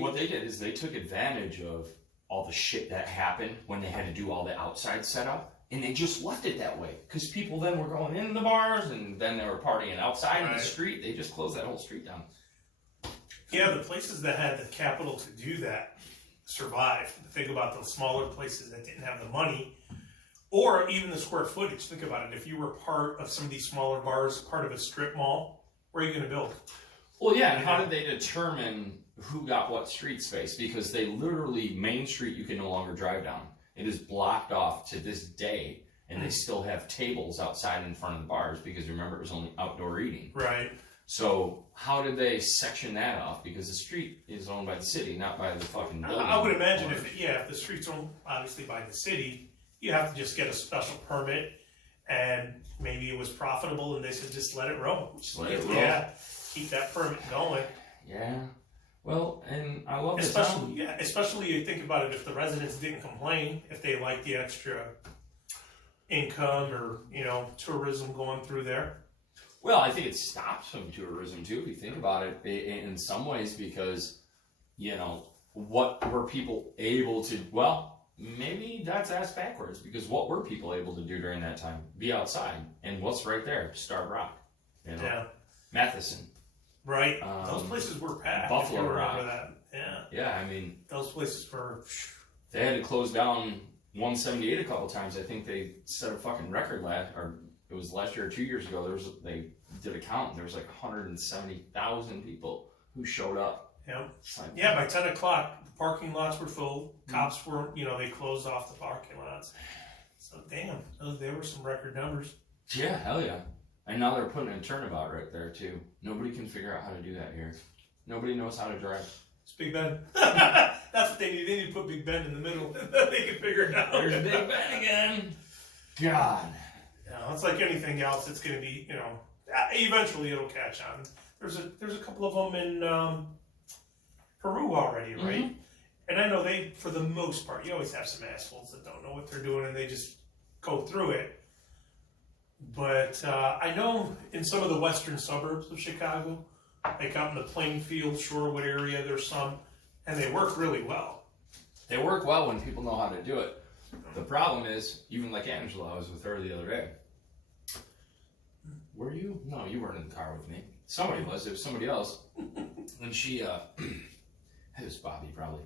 What they did is they took advantage of all the shit that happened when they had to do all the outside setup, and they just left it that way because people then were going in the bars and then they were partying outside in the street. They just closed that whole street down. Yeah, the places that had the capital to do that survived. Think about those smaller places that didn't have the money, or even the square footage. Think about it. If you were part of some of these smaller bars, part of a strip mall, where are you going to build? Well, yeah, and how did they determine who got what street space? Because they literally, Main Street you can no longer drive down. It is blocked off to this day, and they still have tables outside in front of the bars because remember, it was only outdoor eating. Right. So how did they section that off? Because the street is owned by the city, not by the fucking building. I would imagine if the street's owned obviously by the city, you have to just get a special permit, and maybe it was profitable, and they said just let it roll. Just let it roll. Yeah, keep that permit going. Yeah. Well, and I love especially you think about it, if the residents didn't complain, if they liked the extra income or tourism going through there. Well, I think it stops some tourism too, if you think about it, in some ways, because, what were people able to, well, maybe that's asked backwards, because what were people able to do during that time? Be outside. And what's right there? Starved Rock. Yeah. Matheson. Right. Those places were packed. Buffalo Rock. That. Yeah. Yeah, I mean. Those places were. They had to close down 178 a couple times. I think they set a fucking record it was last year or 2 years ago. They did a count. And there was like 170,000 people who showed up. Yeah. By 10 o'clock, the parking lots were full. Cops were, they closed off the parking lots. So damn, there were some record numbers. Yeah, hell yeah. And now they're putting a turnabout right there too. Nobody can figure out how to do that here. Nobody knows how to drive. It's Big Ben. That's what they need. They need to put Big Ben in the middle. They can figure it out. There's Big Ben again. God. It's like anything else. It's going to be, eventually it'll catch on. There's a couple of them in Peru already, right? Mm-hmm. And I know they, for the most part, you always have some assholes that don't know what they're doing and they just go through it. But I know in some of the western suburbs of Chicago, like out in the Plainfield, Shorewood area, there's some, and they work really well. They work well when people know how to do it. The problem is, even like Angela, I was with her the other day. Were you? No, you weren't in the car with me. Somebody was. It was somebody else. And she, it was Bobby probably.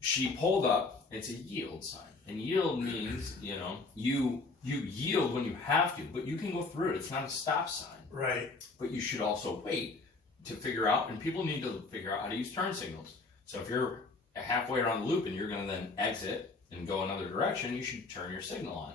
She pulled up. It's a yield sign. And yield means, you yield when you have to, but you can go through it. It's not a stop sign. Right. But you should also wait to figure out, and people need to figure out how to use turn signals. So if you're halfway around the loop and you're going to then exit and go another direction, you should turn your signal on,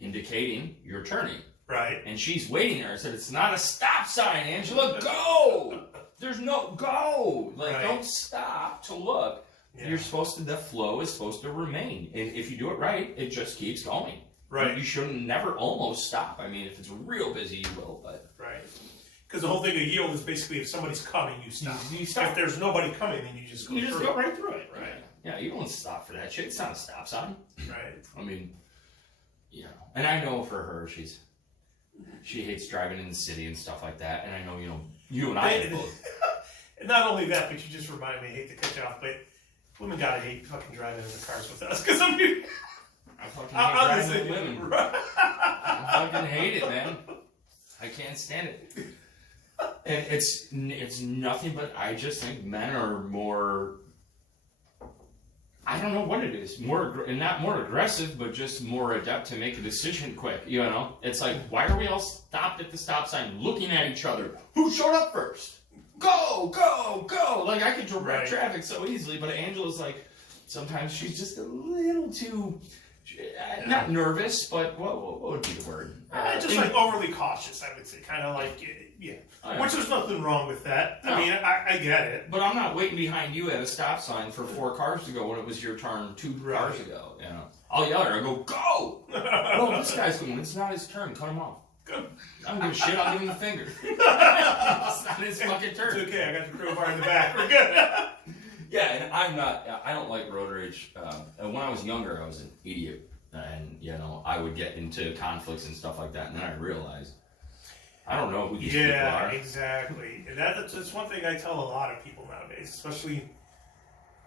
indicating you're turning. Right. And she's waiting there. I said, it's not a stop sign, Angela. Go! There's no go. Don't stop to look. Yeah. The flow is supposed to remain. And if you do it right, it just keeps going. Right. But you should never almost stop. I mean, if it's real busy, you will, but. Right. Because the whole thing of yield is basically if somebody's coming, you stop. You stop. If there's nobody coming, then you just go through. Go right through it. Right. Yeah, you don't stop for that shit. It's not a stop sign. Right. I mean, and I know for her, she hates driving in the city and stuff like that. And I know, you and I both. And not only that, but you just remind me, I hate to cut you off, but women gotta hate fucking driving in the cars with us. Because I fucking hate driving with women. I fucking hate it, man. I can't stand it. And it's nothing but I just think men are more, I don't know what it is, not more aggressive, but just more adept to make a decision quick, It's like, why are we all stopped at the stop sign looking at each other? Who showed up first? Go, go, go! Like, I could direct traffic so easily, but Angela's like, sometimes she's just a little too, not nervous, but what would be the word? Just like overly cautious, I would say. Kind of like, Which there's nothing wrong with that. No. I mean, I get it. But I'm not waiting behind you at a stop sign for 4 cars to go when it was your turn 2 cars ago. I'll yell at her. I go, go! Well, this guy's going, it's not his turn. Cut him off. I don't give a shit. I'll give him the finger. It's not his fucking turn. It's okay. I got the crowbar in the back. We're good. Yeah, and I don't like road rage. When I was younger, I was an idiot. And, I would get into conflicts and stuff like that. And then I realized I don't know who these people are. Exactly. And that's one thing I tell a lot of people nowadays, especially,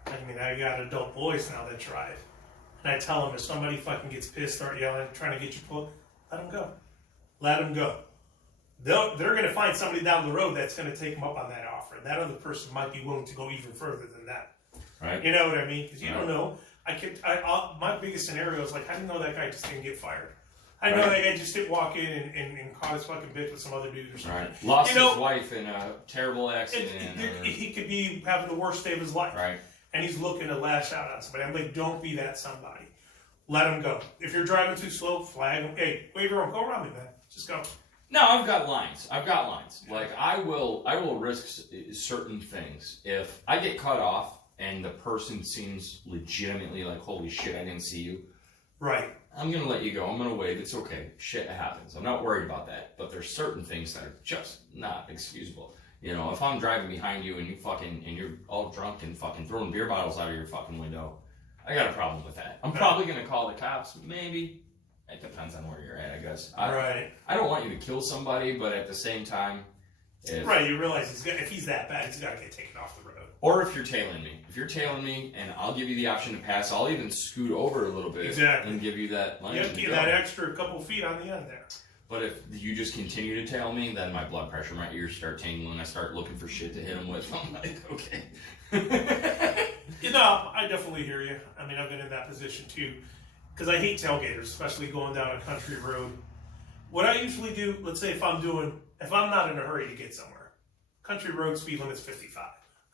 I mean, I got adult boys now that drive. And I tell them, if somebody fucking gets pissed, start yelling, trying to get you pulled, let them go. Let them go. They're going to find somebody down the road that's going to take them up on that offer. And that other person might be willing to go even further than that. Right. You know what I mean? Because you don't know. My biggest scenario is like, I didn't know that guy just didn't get fired. I know that guy just didn't walk in and caught his fucking bitch with some other dude or something. Right. Lost his wife in a terrible accident. He could be having the worst day of his life. Right. And he's looking to lash out on somebody. I'm like, don't be that somebody. Let him go. If you're driving too slow, flag him. Hey, wave your arm. Go around me, man. Just go. No, I've got lines. Like, I will risk certain things. If I get cut off and the person seems legitimately like, holy shit, I didn't see you. Right. I'm going to let you go. I'm going to wave. It's okay. Shit happens. I'm not worried about that. But there's certain things that are just not excusable. You know, if I'm driving behind you and you're all drunk and fucking throwing beer bottles out of your fucking window, I got a problem with that. I'm probably going to call the cops. Maybe. It depends on where you're at, I guess. Right. I don't want you to kill somebody, but at the same time... you realize if he's that bad, he's got to get taken off the road. Or if you're tailing me. If you're tailing me and I'll give you the option to pass, I'll even scoot over a little bit. Exactly. And give you that line. You have to give that extra couple feet on the end there. But if you just continue to tail me, then my blood pressure, my ears start tingling. I start looking for shit to hit them with. I'm like, okay. You know, I definitely hear you. I mean, I've been in that position too. Because I hate tailgaters, especially going down a country road. What I usually do, let's say if I'm not in a hurry to get somewhere, country road speed limit's 55.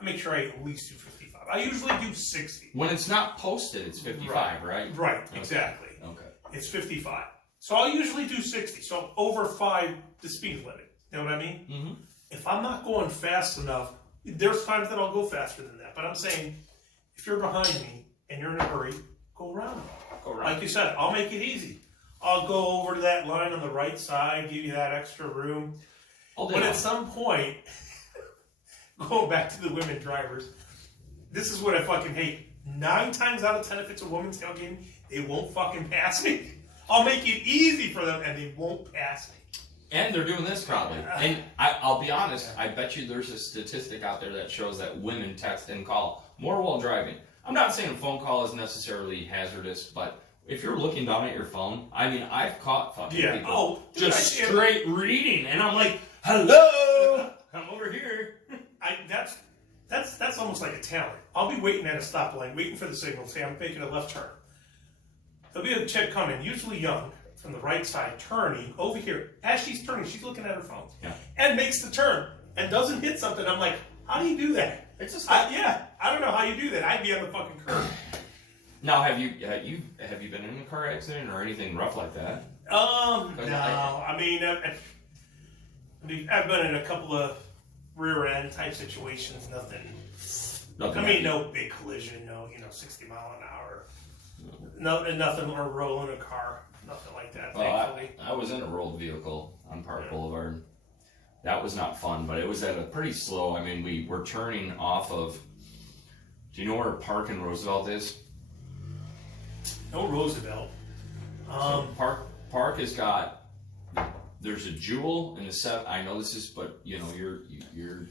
I make sure I at least do 55. I usually do 60. When it's not posted, it's 55, right? Right, exactly. Okay. It's 55. So I'll usually do 60. So over 5 the speed limit. You know what I mean? Mm-hmm. If I'm not going fast enough, there's times that I'll go faster than that. But I'm saying, if you're behind me and you're in a hurry, go around me. Like you said, I'll make it easy. I'll go over to that line on the right side, give you that extra room. But at some point, going back to the women drivers, this is what I fucking hate. 9 times out of 10, if it's a woman's tailgating, they won't fucking pass me. I'll make it easy for them, and they won't pass me. And they're doing this probably. And I'll be honest, I bet you there's a statistic out there that shows that women text and call more while driving. I'm not saying a phone call is necessarily hazardous, but if you're looking down at your phone, I mean, I've caught fucking people just straight reading, and I'm like, hello, I'm over here. That's almost like a talent. I'll be waiting at a stoplight, waiting for the signal, say I'm making a left turn. There'll be a chick coming, usually young, from the right side, turning over here. As she's turning, she's looking at her phone, and makes the turn, and doesn't hit something. I'm like, how do you do that? It's just I don't know how you do that. I'd be on the fucking curb. Now, have you been in a car accident or anything rough like that? No. I mean, I've been in a couple of rear end type situations. Nothing. I mean, no big collision. No, 60 mile an hour. Nothing or rolling a car. Nothing like that. Thankfully. I was in a rolled vehicle on Park Boulevard. That was not fun, but it was at a pretty slow. I mean, we were turning off of. Do you know where Park and Roosevelt is? No Roosevelt. So Park has got. There's a Jewel and a 7. I know this is, but you're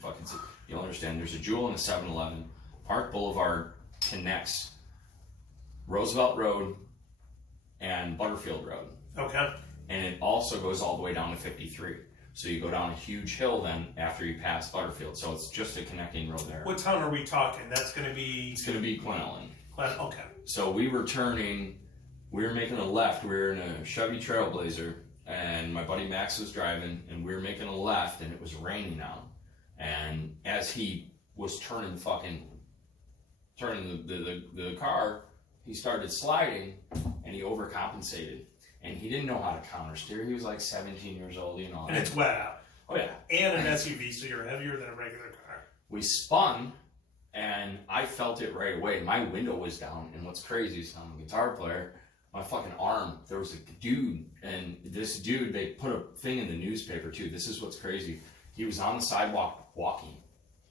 fucking. You'll understand. There's a Jewel and a 7-Eleven. Park Boulevard connects Roosevelt Road and Butterfield Road. Okay. And it also goes all the way down to 53. So you go down a huge hill then after you pass Butterfield. So it's just a connecting road there. What town are we talking? That's going to be... It's going to be Glen Ellen. Okay. So we were making a left. We were in a Chevy Trailblazer, and my buddy Max was driving, and we were making a left, and it was raining out. And as he was turning the car, he started sliding, and he overcompensated. And he didn't know how to counter steer. He was like 17 years old, And it's wet out. Oh, yeah. And an SUV, so you're heavier than a regular car. We spun, and I felt it right away. My window was down, and what's crazy is I'm a guitar player. My fucking arm, there was a dude, and this dude, they put a thing in the newspaper, too. This is what's crazy. He was on the sidewalk walking.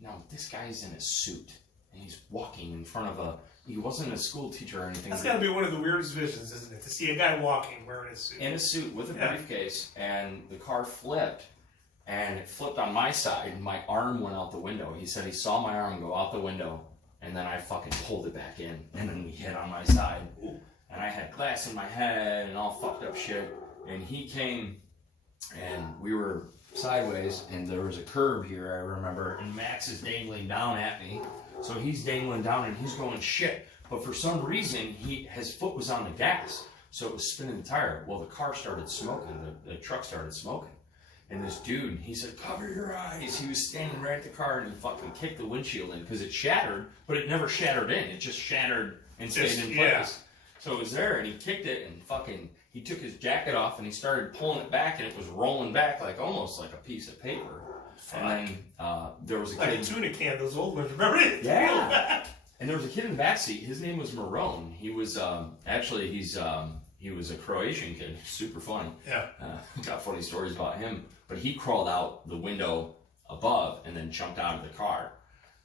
Now, this guy's in a suit, and he's walking in front of he wasn't a school teacher or anything. That's got to be one of the weirdest visions, isn't it? To see a guy walking wearing a suit. In a suit with a briefcase, and the car flipped, and it flipped on my side, and my arm went out the window. He said he saw my arm go out the window, and then I fucking pulled it back in, and then we hit on my side. And I had glass in my head and all fucked up shit. And he came, and we were sideways, and there was a curb here, I remember, and Max is dangling down at me. So he's dangling down, and he's going, shit. But for some reason, his foot was on the gas, so it was spinning the tire. Well, the car started smoking, the truck started smoking. And this dude, he said, cover your eyes. He was standing right at the car, and he fucking kicked the windshield in, because it shattered, but it never shattered in. It just shattered and stayed in place. Yeah. So it was there, and he kicked it, and fucking, he took his jacket off, and he started pulling it back, and it was rolling back like almost like a piece of paper. And then there was a kid. Like a tuna can, those old ones, remember it? Yeah. And there was a kid in the backseat. His name was Marone. He was, he was a Croatian kid, super funny. Yeah. Got funny stories about him. But he crawled out the window above and then jumped out of the car.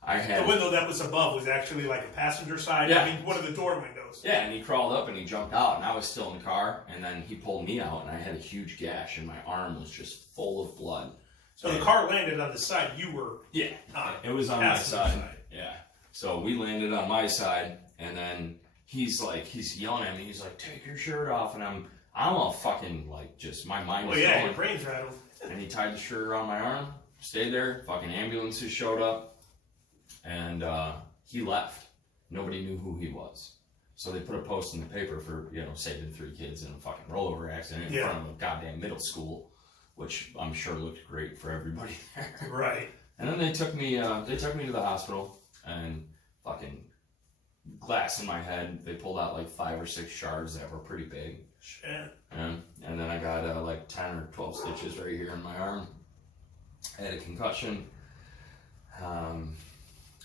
The window that was above was actually like a passenger side. Yeah. I mean, one of the door windows. Yeah, and he crawled up and he jumped out, and I was still in the car, and then he pulled me out, and I had a huge gash, and my arm was just full of blood. So the car landed on the side you were. Yeah, it was on my side. Yeah. So we landed on my side, and then he's yelling at me. He's like, "Take your shirt off," and I'm all fucking like, just my mind was going. Your brain's rattled. And he tied the shirt around my arm, stayed there. Fucking ambulances showed up, and he left. Nobody knew who he was. So they put a post in the paper for, saving 3 kids in a fucking rollover accident in front of a goddamn middle school, which I'm sure looked great for everybody there. Right. And then they took me to the hospital, and fucking glass in my head. They pulled out like 5 or 6 shards that were pretty big. Shit. And then I got like 10 or 12 stitches right here in my arm. I had a concussion.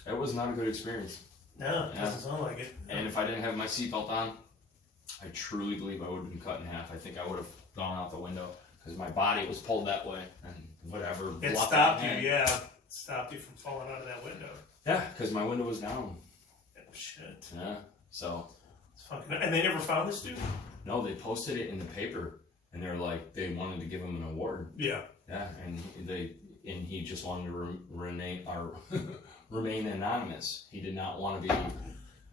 It was not a good experience. No, it doesn't sound like it. And if I didn't have my seatbelt on, I truly believe I would have been cut in half. I think I would have gone out the window, because my body was pulled that way, and whatever. It stopped you, yeah. Stopped you from falling out of that window. Yeah, because my window was down. Oh, shit. Yeah, so. It's fucking. And they never found this dude? No, they posted it in the paper, and they're like, they wanted to give him an award. Yeah. Yeah, and he just wanted to remain anonymous. He did not want to be.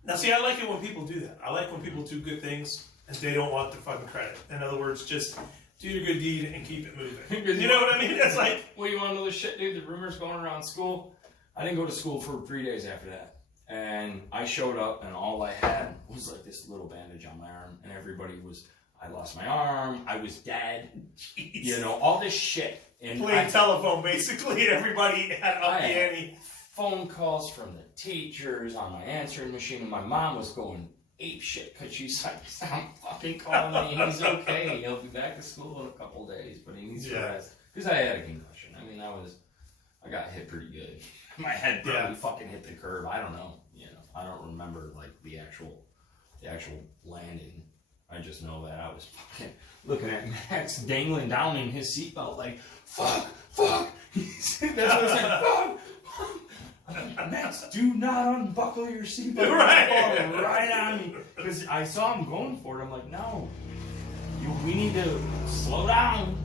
Now, see, I like it when people do that. I like when people do good things and they don't want the fucking credit. In other words, just do your good deed and keep it moving. You know what I mean? It's like, well, you want to know this shit, dude? The rumors going around school. I didn't go to school for 3 days after that, and I showed up, and all I had was like this little bandage on my arm, and everybody was. I lost my arm. I was dead. Jeez. All this shit. And playing telephone, basically. Everybody had up the ante. Phone calls from the teachers on my answering machine, and my mom was going ape shit because she's like, "Stop fucking calling me. He's okay. He'll be back to school in a couple days, but he needs to rest." Because I had a concussion. I mean, I got hit pretty good. My head probably fucking hit the curb. I don't know. I don't remember like the actual landing. I just know that I was fucking looking at Max dangling down in his seatbelt like, fuck. That's what I said, fuck. Max, do not unbuckle your seatbelt. Right on me. Because I saw him going for it. I'm like, no. We need to slow down.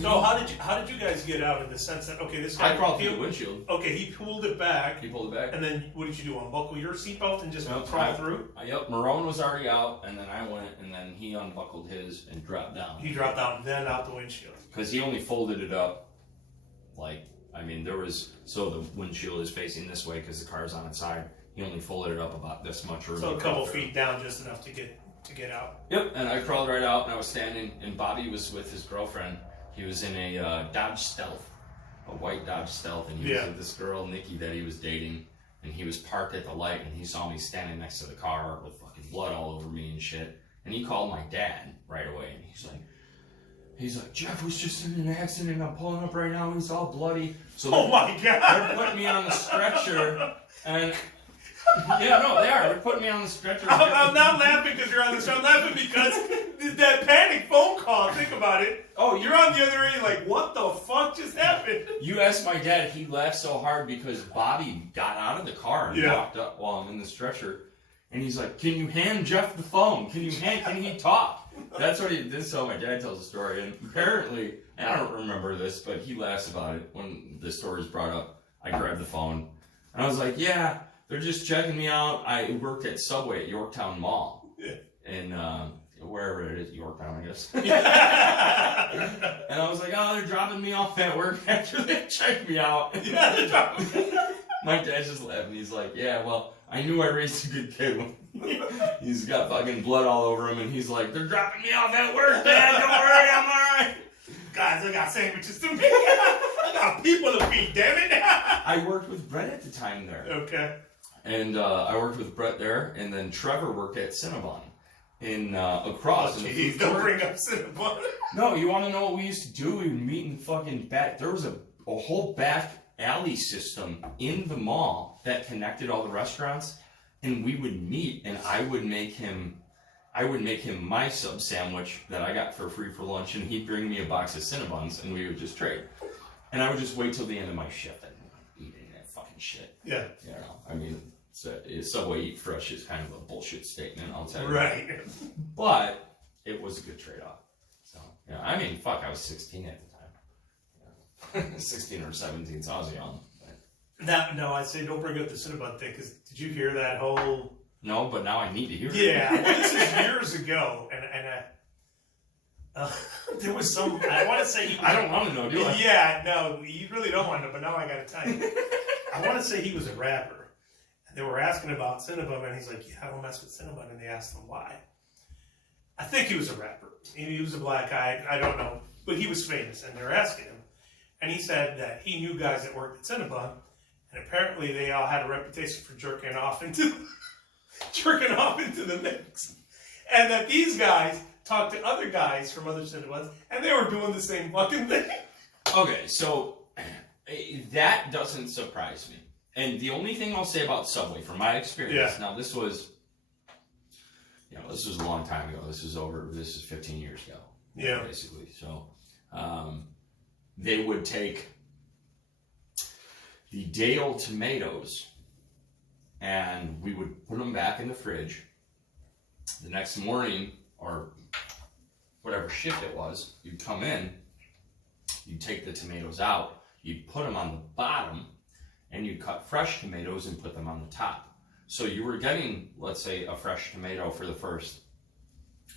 So how did you guys get out in the sense that, okay, this guy... I crawled through the windshield. Okay, he pulled it back. And then what did you do? Unbuckle your seatbelt and just crawl through? Yep, Marone was already out, and then I went, and then he unbuckled his and dropped down. He dropped down, then out the windshield. Because he only folded it up, so the windshield is facing this way because the car's on its side. He only folded it up about this much room. So a couple feet down, just enough to get out. Yep, and I crawled right out, and I was standing, and Bobby was with his girlfriend. He was in a Dodge Stealth, a white Dodge Stealth, and he was with this girl, Nikki, that he was dating, and he was parked at the light, and he saw me standing next to the car with fucking blood all over me and shit, and he called my dad right away, and he's like, Jeff was just in an accident, I'm pulling up right now, he's all bloody. So oh my God! They're putting me on the stretcher, and... Yeah, no, they are. They're putting me on the stretcher. I'm not laughing because you're on the show. I'm laughing because that panic phone call, think about it. Oh, you're on the other end, like, what the fuck just happened? You asked my dad, he laughed so hard because Bobby got out of the car and walked up while I'm in the stretcher. And he's like, can you hand Jeff the phone? Can he talk? That's what he. This is how my dad tells the story, and apparently, and I don't remember this, but he laughs about it when the story's brought up. I grabbed the phone, and I was like, "Yeah, they're just checking me out. I worked at Subway at Yorktown Mall, in wherever it is, Yorktown, I guess." And I was like, "Oh, they're dropping me off at work after they checked me out." Yeah, they're dropping me. My dad's just laughing. He's like, "Yeah, well, I knew I raised a good kid. He's got fucking blood all over him, and he's like, they're dropping me off at work, Dad. Don't worry, I'm alright." Guys, I got sandwiches to make. I got people to feed, damn it. I worked with Brett at the time there. Okay. And I worked with Brett there, and then Trevor worked at Cinnabon in across. Oh, jeez, don't bring up Cinnabon. No, you want to know what we used to do? We would meet in the fucking back. There was a whole back alley system in the mall that connected all the restaurants, and we would meet, and I would make him my sub sandwich that I got for free for lunch, and he'd bring me a box of Cinnabons, and we would just trade. And I would just wait till the end of my shift and eat any of that fucking shit. Yeah. You know, I mean, Subway Eat Fresh is kind of a bullshit statement, I'll tell you. Right. But it was a good trade-off. So, yeah, I mean, fuck, I was 16 at the time. 16 or 17, so I was young. No, I say don't bring up the Cinnabon thing, because did you hear that whole... No, but now I need to hear it. Yeah, well, this is years ago, and there was some... I want to say... I don't want to know, do I? Yeah, no, you really don't want to know, but now I got to tell you. I want to say he was a rapper, and they were asking about Cinnabon, and he's like, yeah, I don't mess with Cinnabon, and they asked him why. I think he was a rapper. He was a black guy, I don't know, but he was famous, and they were asking him. And he said that he knew guys that worked at Cinnabon, and apparently they all had a reputation for jerking off into the mix. And that these guys talked to other guys from other Cinnabons, and they were doing the same fucking thing. Okay, so that doesn't surprise me. And the only thing I'll say about Subway, from my experience, now this was a long time ago. This is 15 years ago. Yeah. Basically. So, they would take the Dale tomatoes and we would put them back in the fridge. The next morning, or whatever shift it was, you'd come in, you'd take the tomatoes out, you'd put them on the bottom, and you'd cut fresh tomatoes and put them on the top. So you were getting, let's say, a fresh tomato for the first,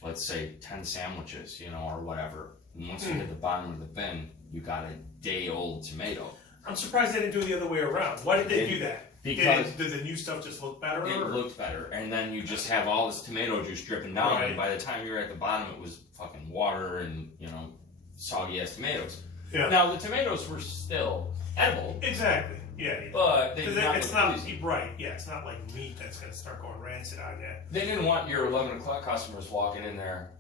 let's say, 10 sandwiches, or whatever. And once you hit the bottom of the bin, you got a day-old tomato. I'm surprised they didn't do it the other way around. Why did they do that? Because did the new stuff just look better? It looked better, and then you just have all this tomato juice dripping down, Right. and by the time you're at the bottom, it was fucking water and, soggy-ass tomatoes. Yeah. Now, the tomatoes were still edible, Exactly. Yeah. but they did not it's look not pleasing. right. Yeah, it's not like meat that's gonna start going rancid on you. They didn't want your 11 o'clock customers walking in there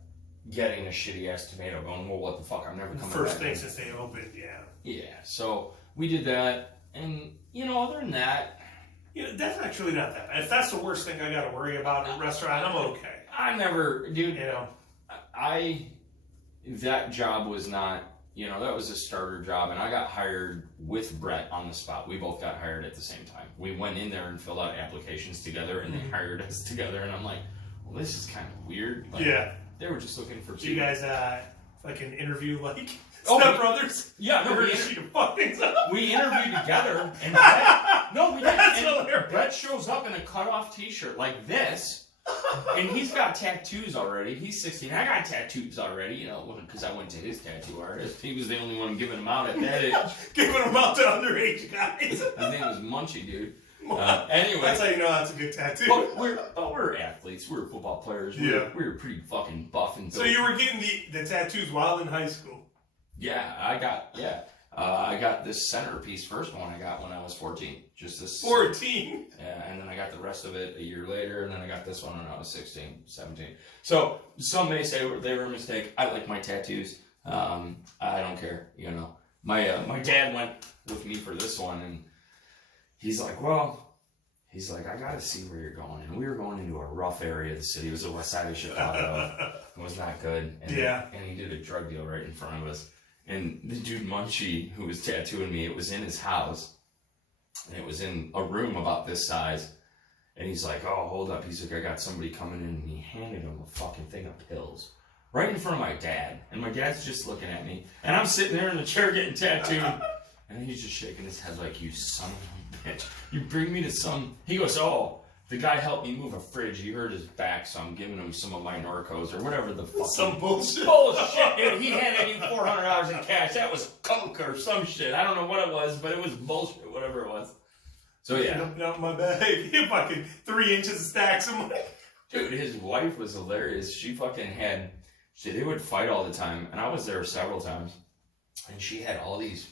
getting a shitty-ass tomato going, well, what the fuck, I'm never coming First back thing in. since they opened, yeah. Yeah, so we did that, and, other than that, That's actually not that bad. If that's the worst thing I gotta worry about in a restaurant, I'm okay. I never, dude, You know? that job was not, that was a starter job, and I got hired with Brett on the spot. We both got hired at the same time. We went in there and filled out applications together, and they hired us together, and I'm like, well, this is kind of weird. Like, Yeah. They were just looking for Do you guys, like an interview like Oh, Step Brothers? Yeah, no, We're gonna shoot your fuck things up. we interviewed together, and Brett, no, we didn't. That's And hilarious. Brett shows up in a cut-off T-shirt like this, and he's got tattoos already. He's 16. I got tattoos already, because I went to his tattoo artist. He was the only one giving them out at that age. Giving them out to underage guys. His name was Munchie, dude. Anyway, That's how you know that's a good tattoo. but we're athletes. We're football players. We were pretty fucking buff and So you were getting the tattoos while in high school? Yeah, I got this centerpiece, first one I got when I was 14. Just this 14. Yeah, and then I got the rest of it a year later, and then I got this one when I was 16, 17. So some may say they were a mistake. I like my tattoos. I don't care, My dad went with me for this one, and he's like, I gotta see where you're going. And we were going into a rough area of the city. It was the west side of Chicago. It was not good. And, and he did a drug deal right in front of us. And the dude Munchie, who was tattooing me, it was in his house. And it was in a room about this size. And he's like, oh, hold up. He's like, I got somebody coming in. And he handed him a fucking thing of pills. right in front of my dad, and my dad's just looking at me, and I'm sitting there in the chair getting tattooed, and he's just shaking his head like, you son of a bitch, you bring me to some, he goes, oh, the guy helped me move a fridge, he hurt his back, so I'm giving him some of my Norcos, or whatever the fuck. Some bullshit. Bullshit, dude, he handed you $400 in cash, that was coke or some shit, I don't know what it was, but it was bullshit, whatever it was. So yeah. Open up my bag, you fucking 3 inches of stacks of money. Dude, his wife was hilarious. She fucking had, they would fight all the time, and I was there several times, and she had all these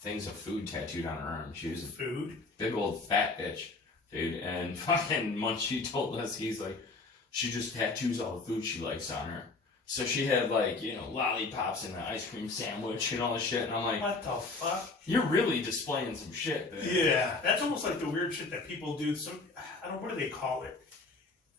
things of food tattooed on her arm. She was a Food? big old fat bitch, dude, and fucking Munchie told us, he's like, she just tattoos all the food she likes on her. So she had, like, you know, lollipops and an ice cream sandwich and all this shit, and I'm like, What the fuck? you're really displaying some shit, dude. Yeah, that's almost like the weird shit that people do. I don't know, what do they call it?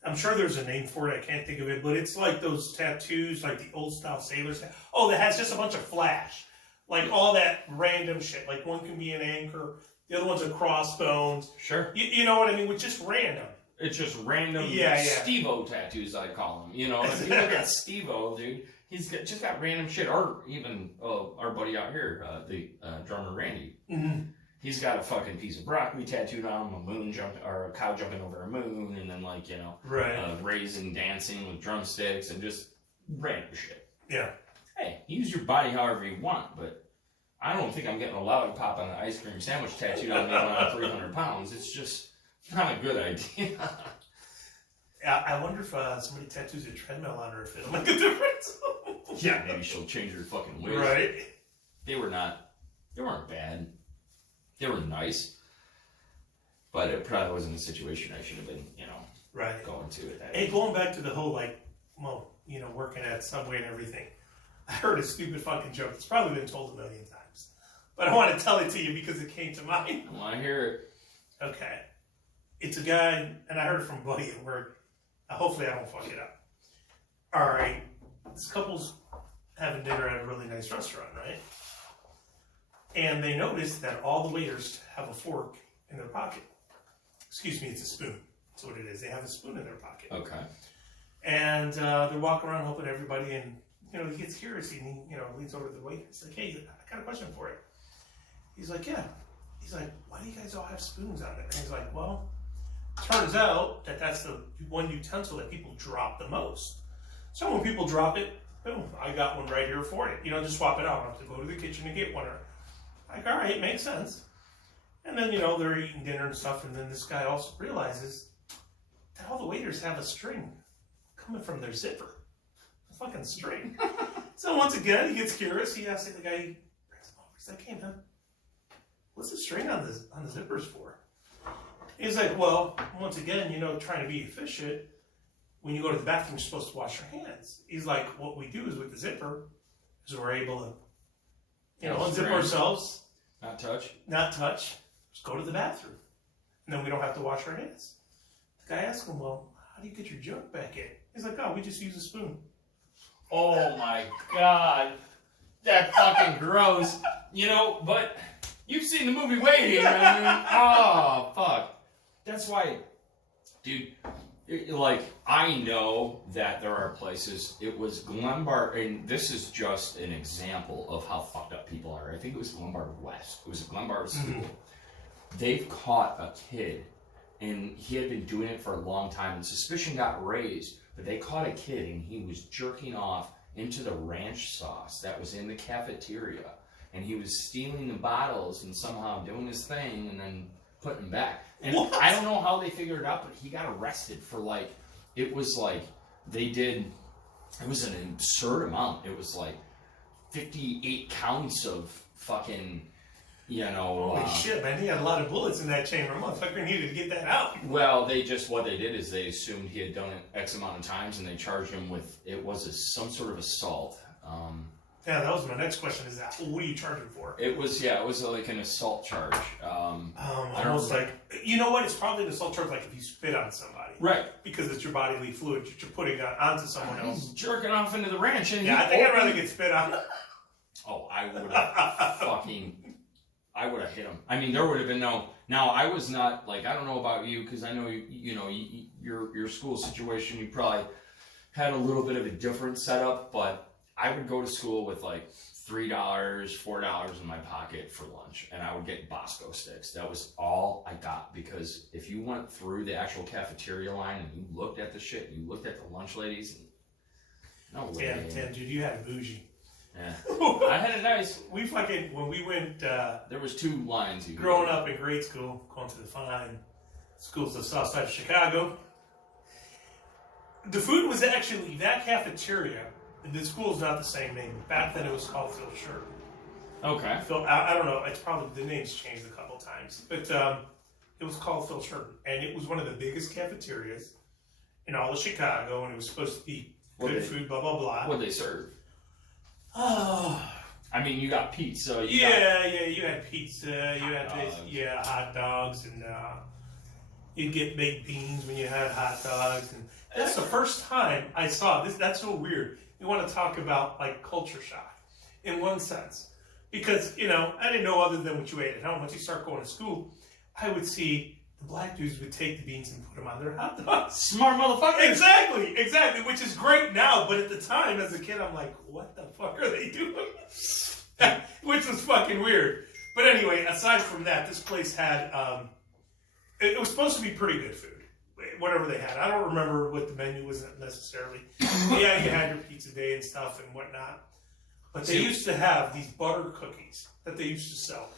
I'm sure there's a name for it, I can't think of it, but it's like those tattoos, like the old style sailors. Oh, that has just a bunch of flash. Like all that random shit. Like one can be an anchor, the other one's a crossbones. Sure. You know what I mean? With just random. It's just random Steve-O tattoos, I call them. You know, if you look at Steve-O, dude, he's just got random shit. Or even our buddy out here, the drummer Randy. Mm-hmm. He's got a fucking piece of broccoli tattooed on him, a moon jump, or a cow jumping over a moon, and then like, you know, raisin dancing with drumsticks and just random shit. Yeah. Hey, use your body however you want, but I don't think I'm getting a lollipop on the ice cream sandwich tattooed on me when I'm 300 pounds. It's just not a good idea. I wonder if somebody tattoos a treadmill on her, if it'll make a difference. Yeah, maybe she'll change her fucking ways. Right. They weren't bad. They were nice. But it probably wasn't a situation I should have been, you know, going to it. Hey, going back to the whole, like, well, you know, working at Subway and everything, I heard a stupid fucking joke. It's probably been told a million times. But I want to tell it to you because it came to mind. I want to hear it. Okay. It's a guy, and I heard it from a buddy at work. Hopefully I don't fuck it up. All right. This couple's having dinner at a really nice restaurant, right? And they noticed that all the waiters have a fork in their pocket. Excuse me, it's a spoon. That's what it is. They have a spoon in their pocket. Okay. And they're walking around helping everybody, and, you know, he gets curious, and he, you know, leans over to the waiter. He's like, hey, I got a question for you. He's like, yeah. He's like, why do you guys all have spoons on there? And he's like, well, turns out that that's the one utensil that people drop the most. So when people drop it, boom, I got one right here for you. You know, just swap it out. I don't have to go to the kitchen and get one. Or, like, all right, makes sense. And then, you know, they're eating dinner and stuff, and then this guy also realizes that all the waiters have a string coming from their zipper. A fucking string. So once again, he gets curious. He asks the guy, he brings him over. He's like, hey, man, what's the string on the zippers for? He's like, well, once again, you know, trying to be efficient, when you go to the bathroom, you're supposed to wash your hands. He's like, what we do is with the zipper, is we're able to, you know, unzip ourselves. Not touch. Not touch. Just go to the bathroom. And then we don't have to wash our hands. The guy asks him, well, how do you get your junk back in? He's like, oh, we just use a spoon. Oh my God. That's fucking gross. You know, but you've seen the movie Waiting. I mean, oh, fuck. That's why, dude, like, I know that there are places, it was Glenbard, and this is just an example of how fucked up people are. I think it was Glenbard West. It was a Glenbard school. They've caught a kid, and he had been doing it for a long time, and suspicion got raised, but they caught a kid, and he was jerking off into the ranch sauce that was in the cafeteria, and he was stealing the bottles and somehow doing his thing, and then putting them back. And what? I don't know how they figured it out, but he got arrested for, like, it was like, it was an absurd amount. It was like 58 counts of fucking, you know. Holy shit, man. He had a lot of bullets in that chamber. Motherfucker needed to get that out. Well, what they did is they assumed he had done it X amount of times, and they charged him with, it was some sort of assault. Yeah, that was my next question. Is that what are you charging for? It was like an assault charge. Almost like, you know what? It's probably an assault charge, like if you spit on somebody, right? Because it's your bodily fluid that you're putting onto someone else. He's jerking off into the ranch, and I think I'd rather get spit on. Oh, I would have hit him. I mean, there would have been no. Now, I was not like, I don't know about you, because I know you know your school situation. You probably had a little bit of a different setup, but I would go to school with like $3, $4 in my pocket for lunch, and I would get Bosco sticks. That was all I got, because if you went through the actual cafeteria line and you looked at the shit, and you looked at the lunch ladies, and no way. Damn, dude, you had bougie. Yeah. I had it nice. When we went, there was 2 lines. Growing up in grade school, going to the fine schools of the south side of Chicago, the food was actually, that cafeteria, the school's not the same name. Back then it was called Phil Shirton. Okay. Phil, I don't know, it's probably, the name's changed a couple times, but it was called Phil Shirton, and it was one of the biggest cafeterias in all of Chicago, and it was supposed to be good food, blah, blah, blah. What'd they serve? Oh. I mean, you got pizza. You had pizza, you had hot dogs, and you'd get baked beans when you had hot dogs, and that's the first time I saw this. That's so weird. You want to talk about like culture shock, in one sense, because I didn't know other than what you ate at home. Once you start going to school, I would see the black dudes would take the beans and put them on their hot dogs. Smart motherfucker. Exactly, which is great now, but at the time as a kid, I'm like, what the fuck are they doing? Which was fucking weird. But anyway, aside from that, this place had, it was supposed to be pretty good food. Whatever they had. I don't remember what the menu was necessarily. Yeah, you had your pizza day and stuff and whatnot. But they used to have these butter cookies that they used to sell.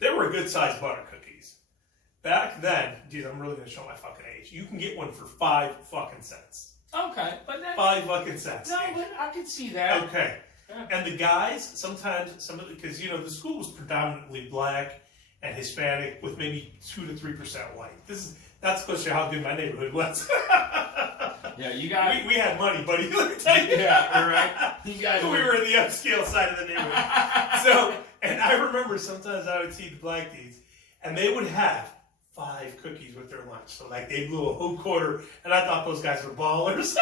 They were good sized butter cookies. Back then, dude, I'm really going to show my fucking age. You can get one for 5 fucking cents. Okay, but that... 5 fucking cents. No, but I could see that. Okay. Yeah. And the guys, sometimes, because, the school was predominantly black and Hispanic with maybe 2 to 3% white. That's supposed to show how good my neighborhood was. Yeah, you got... We had money, buddy. Let me tell you. Yeah, you're right. You guys we were in the upscale side of the neighborhood. And I remember sometimes I would see the black dudes, and they would have 5 cookies with their lunch. So, like, they blew a whole quarter, and I thought those guys were ballers.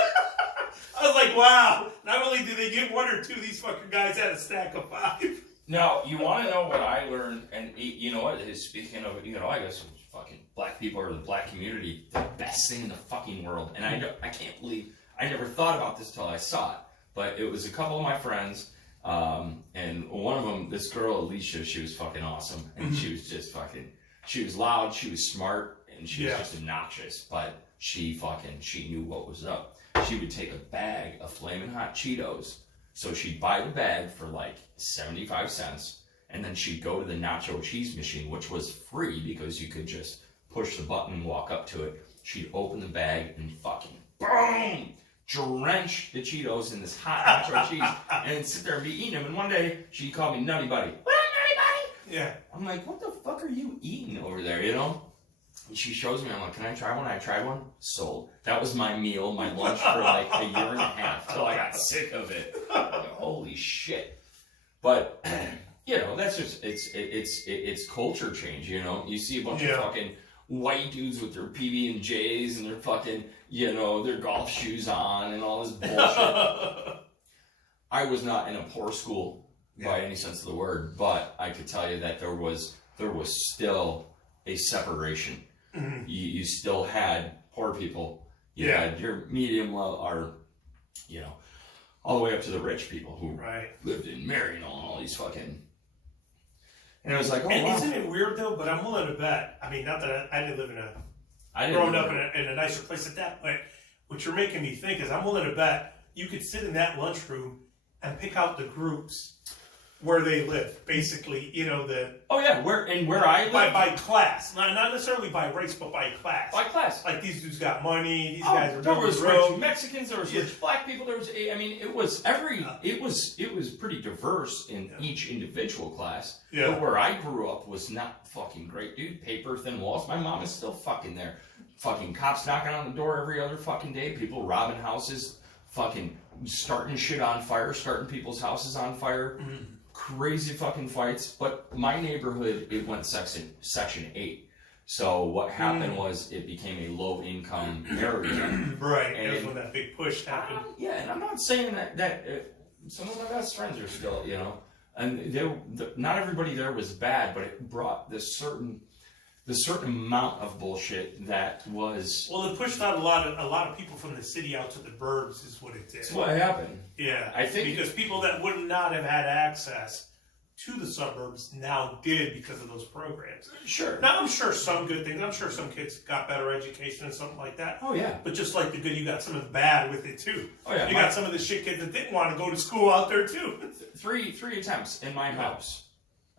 I was like, wow. Not only did they get 1 or 2, these fucking guys had a stack of 5. Now, you want to know what I learned, and you know what, speaking of, I guess fucking black people or the black community, the best thing in the fucking world. And I can't believe, I never thought about this till I saw it, but it was a couple of my friends, and one of them, this girl, Alicia, she was fucking awesome, and she was just fucking, she was loud, she was smart, and she was just obnoxious, but she knew what was up. She would take a bag of Flamin' Hot Cheetos, so she'd buy the bag for like 75 cents, and then she'd go to the nacho cheese machine, which was free because you could just push the button and walk up to it. She'd open the bag and fucking boom, drench the Cheetos in this hot nacho cheese, and then sit there and be eating them. And one day she called me Nutty Buddy. What up, Nutty Buddy? Yeah. I'm like, what the fuck are you eating over there? And she shows me. I'm like, can I try one? I tried one. Sold. That was my meal, my lunch for like a year and a half till I got sick of it. Like, holy shit. But that's just it's culture change. You see a bunch of fucking white dudes with their PB&Js and their fucking their golf shoes on and all this bullshit. I was not in a poor school by any sense of the word, but I could tell you that there was still a separation. Mm-hmm. You still had poor people. You had your medium level, or all the way up to the rich people who lived in Marion and all these fucking. And it was like, Isn't it weird though? But I'm willing to bet. I mean, not that I didn't live growing up in a nicer place at that, but what you're making me think is I'm willing to bet you could sit in that lunchroom and pick out the groups where they live, basically, where I live by class, not necessarily by race, but by class. By class, like these dudes got money. These guys are there was rich Mexicans, there was rich black people. There was, it was pretty diverse in each individual class. Yeah. But where I grew up was not fucking great, dude. Paper thin walls. My mom is still fucking there. Fucking cops knocking on the door every other fucking day. People robbing houses. Fucking starting shit on fire. Starting people's houses on fire. Mm-hmm. Crazy fucking fights, but my neighborhood, it went section 8. So what happened was it became a low income area. Right, and it was when that big push happened. And I'm not saying that some of my best friends are still, and not everybody there was bad, but it brought this certain the certain amount of bullshit that was. Well, it pushed out a lot of people from the city out to the burbs, is what it did. That's what happened. Yeah, I think because people that would not have had access to the suburbs now did because of those programs. Sure. Now, I'm sure some good things. I'm sure some kids got better education and something like that. Oh yeah. But just like the good, you got some of the bad with it too. Oh yeah. You got some of the shit kids that didn't want to go to school out there too. Three attempts in my house.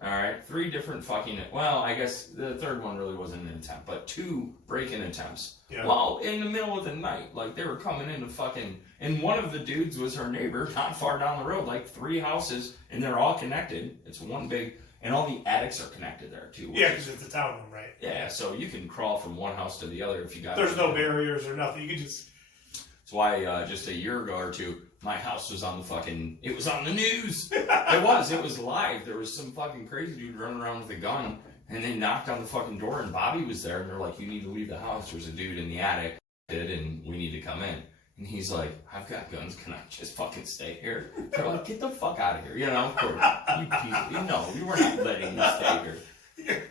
All right, 3 different fucking. Well, I guess the third one really wasn't an attempt, but 2 break-in attempts. Yeah. Well, in the middle of the night, like they were coming into fucking. And one of the dudes was her neighbor, not far down the road, like 3 houses, and they're all connected. It's one big, and all the attics are connected there too. Yeah, because it's a townhome, right? Yeah, so you can crawl from one house to the other if you got. There's no barriers or nothing. You can just. That's why just a year ago or 2, my house was on the fucking. It was on the news. It was live. There was some fucking crazy dude running around with a gun, and they knocked on the fucking door, and Bobby was there, and they're like, "You need to leave the house. There's a dude in the attic, and we need to come in." And he's like, "I've got guns. Can I just fucking stay here?" They're like, "Get the fuck out of here." You know, of course. You people, you were not letting me stay here.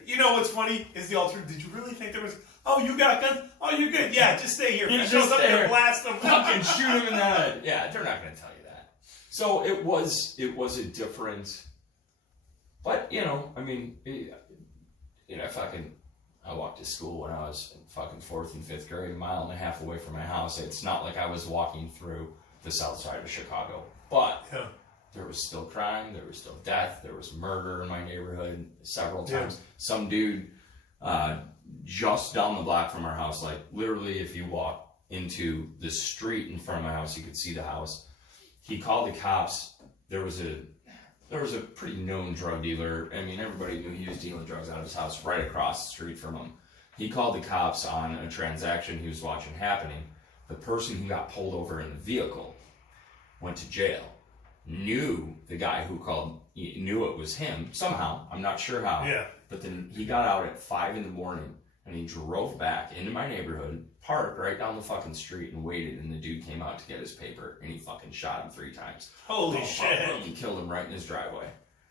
You know what's funny is the alternative. Did you really think there was? Oh, you got guns? Oh, you're good. Yeah, just stay here. You If it just shows up stay there, here. blast them. Fucking shoot him in the head. Yeah, they're not going to tell you that. So it was a different. But I mean, I walked to school when I was in fucking 4th and 5th grade, 1.5 miles away from my house. It's not like I was walking through the south side of Chicago, but Yeah. there was still crime, there was still death, there was murder in my neighborhood several times. Yeah. Some dude just down the block from our house, like literally if you walk into the street in front of my house, you could see the house. He called the cops. There was a pretty known drug dealer. I mean, everybody knew he was dealing drugs out of his house right across the street from him. He called the cops on a transaction he was watching happening. The person who got pulled over in the vehicle went to jail. Knew the guy who called, knew it was him somehow. I'm not sure how. Yeah. But then he got out at 5 a.m. and he drove back into my neighborhood, parked right down the fucking street and waited, and the dude came out to get his paper, and he fucking shot him 3 times. Holy shit. He killed him right in his driveway.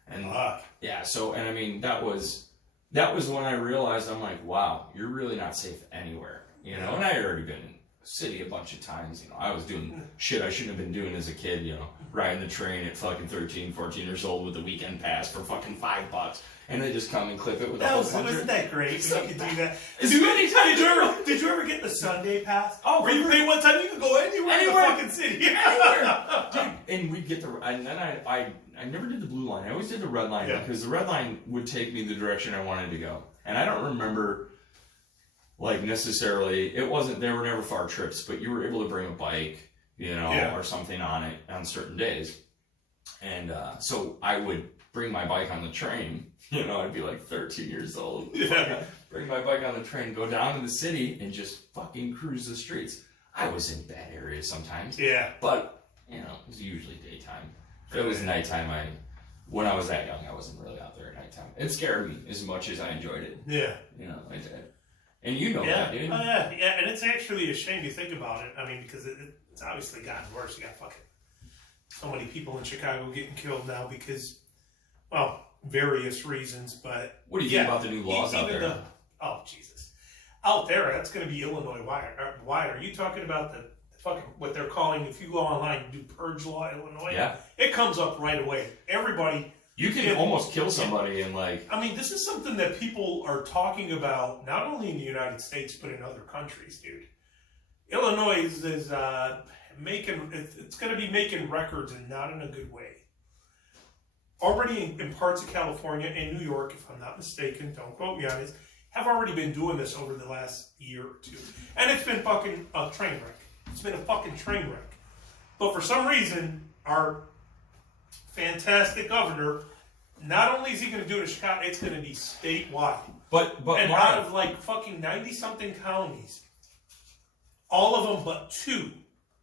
And Fuck. yeah, so, and I mean, that was when I realized, I'm like, wow, you're really not safe anywhere, And I had already been in the city a bunch of times, I was doing shit I shouldn't have been doing as a kid, riding the train at fucking 13, 14 years old with the weekend pass for fucking $5. And they just come and clip it with a whole bunch Wasn't that great? You could do that. As many times Did you ever get the Sunday pass? Oh, where you pay one time, you could go anywhere in the fucking city. Anywhere. Dude, and we'd get and then I never did the blue line. I always did the red line because the red line would take me the direction I wanted to go. And I don't remember, necessarily, they were never far trips, but you were able to bring a bike, or something on it on certain days. And so I would bring my bike on the train. I'd be like 13 years old. Yeah. Bring my bike on the train, go down to the city, and just fucking cruise the streets. I was in bad areas sometimes. Yeah. But, it was usually daytime. If it was nighttime, when I was that young, I wasn't really out there at nighttime. It scared me as much as I enjoyed it. Yeah. I did. And that, dude. Oh, yeah. Yeah, and it's actually a shame you think about it. I mean, because it's obviously gotten worse. You got fucking so many people in Chicago getting killed now because, well, various reasons, but... What do you think about the new laws out there? Oh, Jesus. Out there, that's going to be Illinois wide. Are you talking about the fucking, what they're calling, if you go online and do Purge Law Illinois? Yeah. It comes up right away. Everybody... You can almost kill somebody in I mean, this is something that people are talking about, not only in the United States, but in other countries, dude. Illinois is it's going to be making records and not in a good way. Already in parts of California and New York, if I'm not mistaken, don't quote me on this, have already been doing this over the last year or 2. And it's been fucking a train wreck. It's been a fucking train wreck. But for some reason, our fantastic governor, not only is he going to do it in Chicago, it's going to be statewide. But and out of fucking 90-something counties, all of them but 2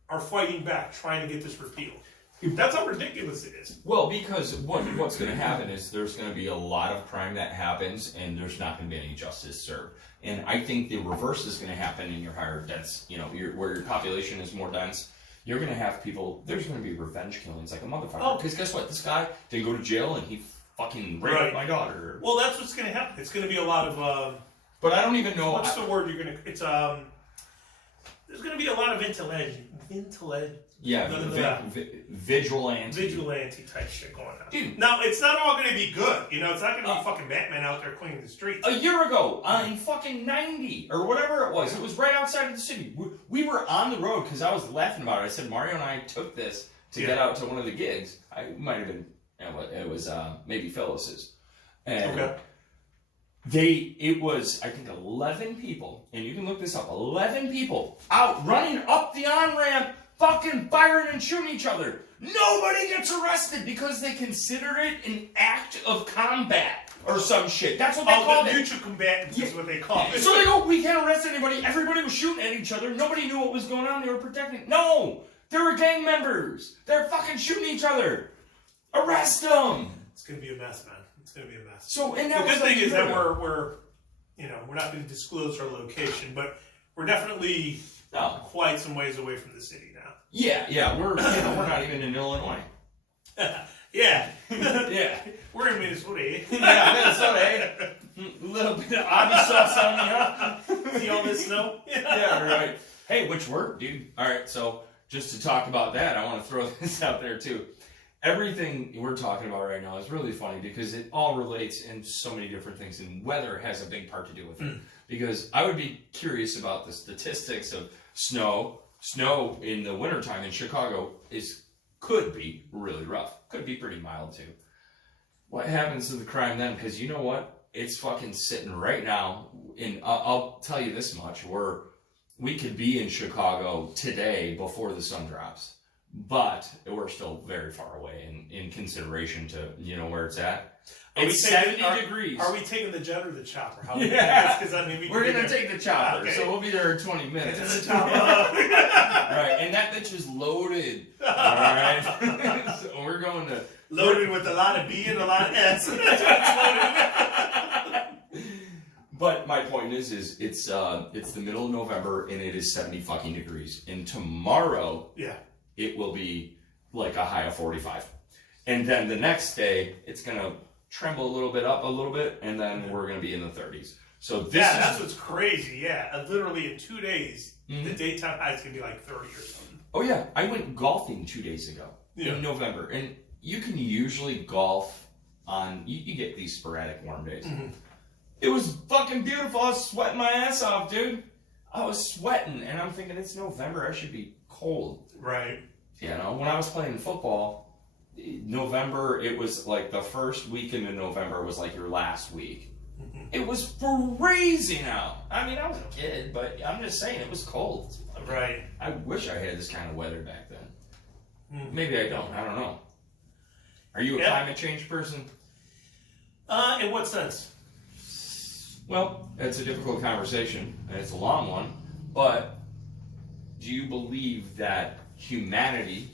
are fighting back, trying to get this repealed. That's how ridiculous it is. Well, because what's going to happen is there's going to be a lot of crime that happens, and there's not going to be any justice served. And I think the reverse is going to happen in your higher dense, where your population is more dense. You're going to have people. There's going to be revenge killings like a motherfucker. Oh, because guess what? This guy didn't go to jail, and he fucking raped my daughter. Well, that's what's going to happen. It's going to be a lot of But I don't even know. What's the word you're gonna? It's There's gonna be a lot of vigilante type shit going on. Dude. Now it's not all gonna be good. You know, it's not gonna be fucking Batman out there cleaning the streets. A year ago, in fucking 90 or whatever it was right outside of the city. We were on the road because I was laughing about it. I said Mario and I took this to get out to one of the gigs. I might have been. It was maybe Phyllis's. And okay. It was, I think, 11 people, and you can look this up, 11 people out running up the on-ramp, fucking firing and shooting each other. Nobody gets arrested because they consider it an act of combat or some shit. That's what they call it. Mutual combatants is what they call it. So they go, we can't arrest anybody. Everybody was shooting at each other. Nobody knew what was going on. They were protecting. No! They were gang members. They're fucking shooting each other. Arrest them! It's gonna be a mess, man. It's gonna be a mess. So, and the good thing is that we're not going to disclose our location, but we're definitely quite some ways away from the city now. Yeah, we're not even in Illinois. Yeah, yeah, we're in Minnesota. Minnesota. A little bit of Abby sauce on me, huh? See all this snow? Yeah, right. Hey, which worked, dude. All right, so just to talk about that, I want to throw this out there too. Everything we're talking about right now is really funny because it all relates in so many different things, and weather has a big part to do with it. Because I would be curious about the statistics of snow. Snow in the wintertime in Chicago could be really rough. Could be pretty mild too. What happens to the crime then? Because you know what? It's fucking sitting right now. I'll tell you this much: we could be in Chicago today before the sun drops. But we're still very far away in consideration to, where it's at. It's 70 degrees. Are we taking the jet or the chopper? Yeah. We're going to take the chopper, okay. So we'll be there in 20 minutes. The chopper. Right, and that bitch is loaded. All right? So we're going to... Loaded with a lot of B and a lot of S. But my point is it's the middle of November, and it is 70 fucking degrees. And tomorrow... Yeah. It will be like a high of 45. And then the next day, it's going to tremble a little bit, and then we're going to be in the 30s. So that's what's crazy, yeah. Literally in 2 days, the daytime high is going to be like 30 or something. Oh, yeah. I went golfing 2 days ago in November. And you can usually golf on, you get these sporadic warm days. Mm-hmm. It was fucking beautiful. I was sweating my ass off, dude. I was sweating, and I'm thinking it's November. I should be cold. Right. When I was playing football, November, it was like the first weekend in November was like your last week. Mm-hmm. It was freezing out. I mean, I was a kid, but I'm just saying it was cold. Right. I wish I had this kind of weather back then. Mm-hmm. Maybe I don't. I don't know. Are you a climate change person? In what sense? Well, it's a difficult conversation, and it's a long one, but do you believe that humanity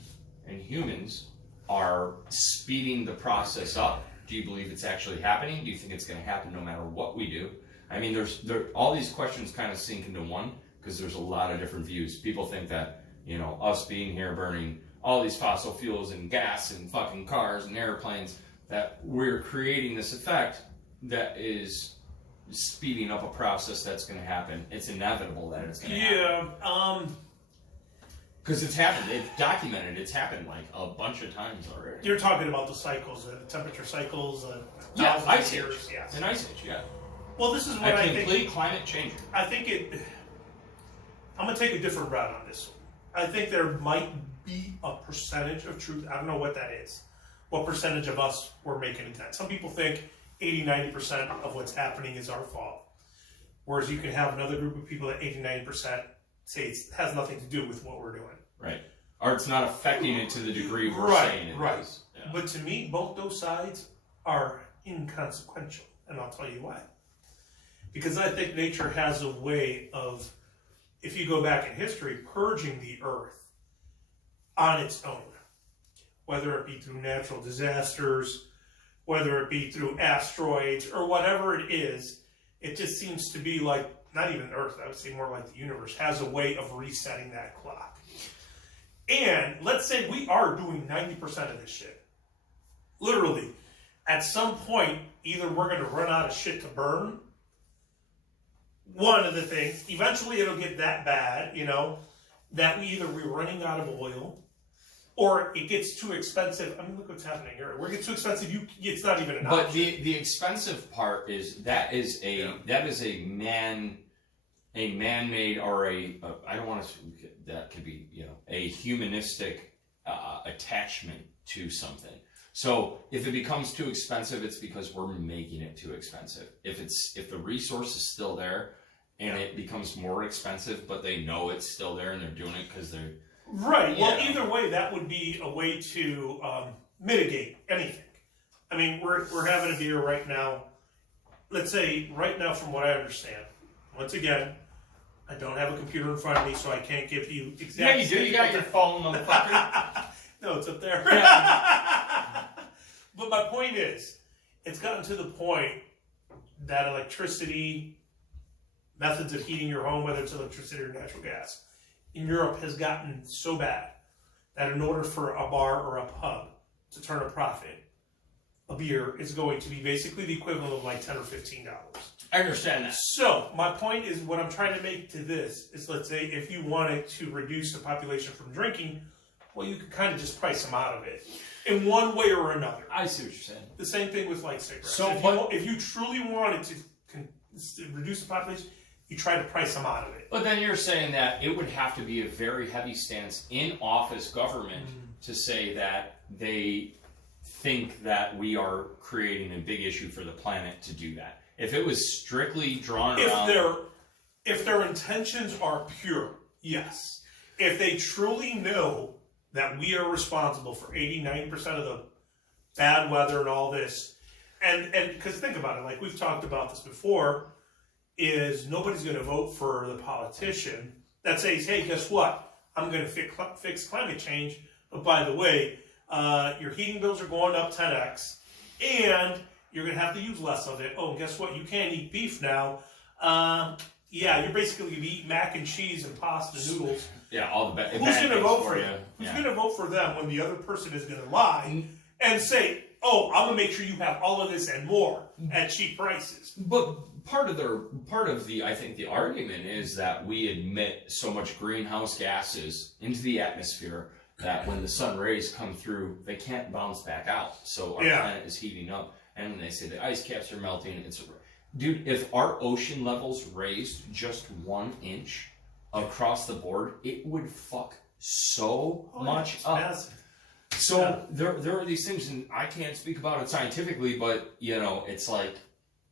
and humans are speeding the process up? Do you believe it's actually happening? Do you think it's going to happen no matter what we do? I mean, all these questions kind of sink into one because there's a lot of different views. People think that, us being here burning all these fossil fuels and gas and fucking cars and airplanes, that we're creating this effect that is speeding up a process that's going to happen. It's inevitable that it's going to happen. Because it's happened. They've documented it's happened like a bunch of times already. You're talking about the cycles, the temperature cycles. Ice age. Yes. An ice age, yeah. Well, this is what I think. A complete climate change. I think I'm going to take a different route on this one. I think there might be a percentage of truth. I don't know what that is. What percentage of us were making intent. Some people think 80-90% of what's happening is our fault. Whereas you can have another group of people that 80-90% say it has nothing to do with what we're doing. Right. Or it's not affecting it to the degree we're saying it is. Yeah. But to me, both those sides are inconsequential. And I'll tell you why. Because I think nature has a way of, if you go back in history, purging the earth on its own. Whether it be through natural disasters, whether it be through asteroids, or whatever it is, it just seems to be like, not even Earth, I would say more like the universe, has a way of resetting that clock. And let's say we are doing 90% of this shit. Literally. At some point, either we're going to run out of shit to burn, one of the things, eventually it'll get that bad, you know, that we're running out of oil, or it gets too expensive. I mean, look what's happening here. Where it gets too expensive, it's not even an option. But the expensive part is that is a man-made, or I don't want to, that could be, you know, a humanistic attachment to something. So if it becomes too expensive, it's because we're making it too expensive. If the resource is still there and it becomes more expensive, but they know it's still there and they're doing it because they're right. Well, either way, that would be a way to mitigate anything. I mean, we're having a beer right now. Let's say right now, from what I understand, once again, I don't have a computer in front of me, so I can't give you exact. Yeah, you do. You got your phone, motherfucker. No, it's up there. Yeah. But my point is, it's gotten to the point that electricity, methods of heating your home, whether it's electricity or natural gas, in Europe has gotten so bad that in order for a bar or a pub to turn a profit, a beer is going to be basically the equivalent of like $10 or $15. I understand that. So my point is, what I'm trying to make to this is, let's say if you wanted to reduce the population from drinking, well, you could kind of just price them out of it in one way or another. I see what you're saying. The same thing with like cigarettes. So, if you truly wanted to reduce the population, you try to price them out of it. But then you're saying that it would have to be a very heavy stance in office government to say that they think that we are creating a big issue for the planet to do that. If it was strictly drawn around... If their intentions are pure, yes. If they truly know that we are responsible for 80-90% of the bad weather and all this, and because think about it, like we've talked about this before, is nobody's going to vote for the politician that says, hey, guess what? I'm going to fix climate change, but by the way, your heating bills are going up 10x, and you're going to have to use less of it. Oh, guess what? You can't eat beef now. Yeah, you're basically going to eat mac and cheese and pasta noodles. Yeah, all the bad. Who's going to vote for you? Who's Yeah. going to vote for them when the other person is going to lie and say, "Oh, I'm going to make sure you have all of this and more at cheap prices"? But part of the I think the argument is that we emit so much greenhouse gases into the atmosphere that when the sun rays come through, they can't bounce back out. So our planet is heating up, and they say the ice caps are melting. Dude, if our ocean levels raised just 1 inch across the board, it would fuck so much up. Massive. So there are these things, and I can't speak about it scientifically, but you know, it's like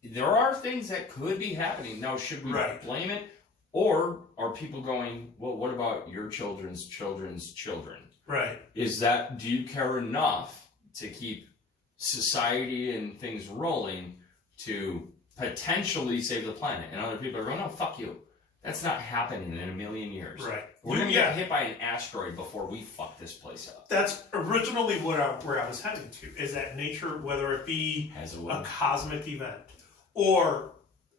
there are things that could be happening. Now, should we blame it, or are people going, well, what about your children's children's children? Right. Do you care enough to keep society and things rolling to potentially save the planet? And other people are going, no, fuck you. That's not happening in a million years. Right. We're going to get hit by an asteroid before we fuck this place up. That's originally where I was heading to, is that nature, whether it be a cosmic event or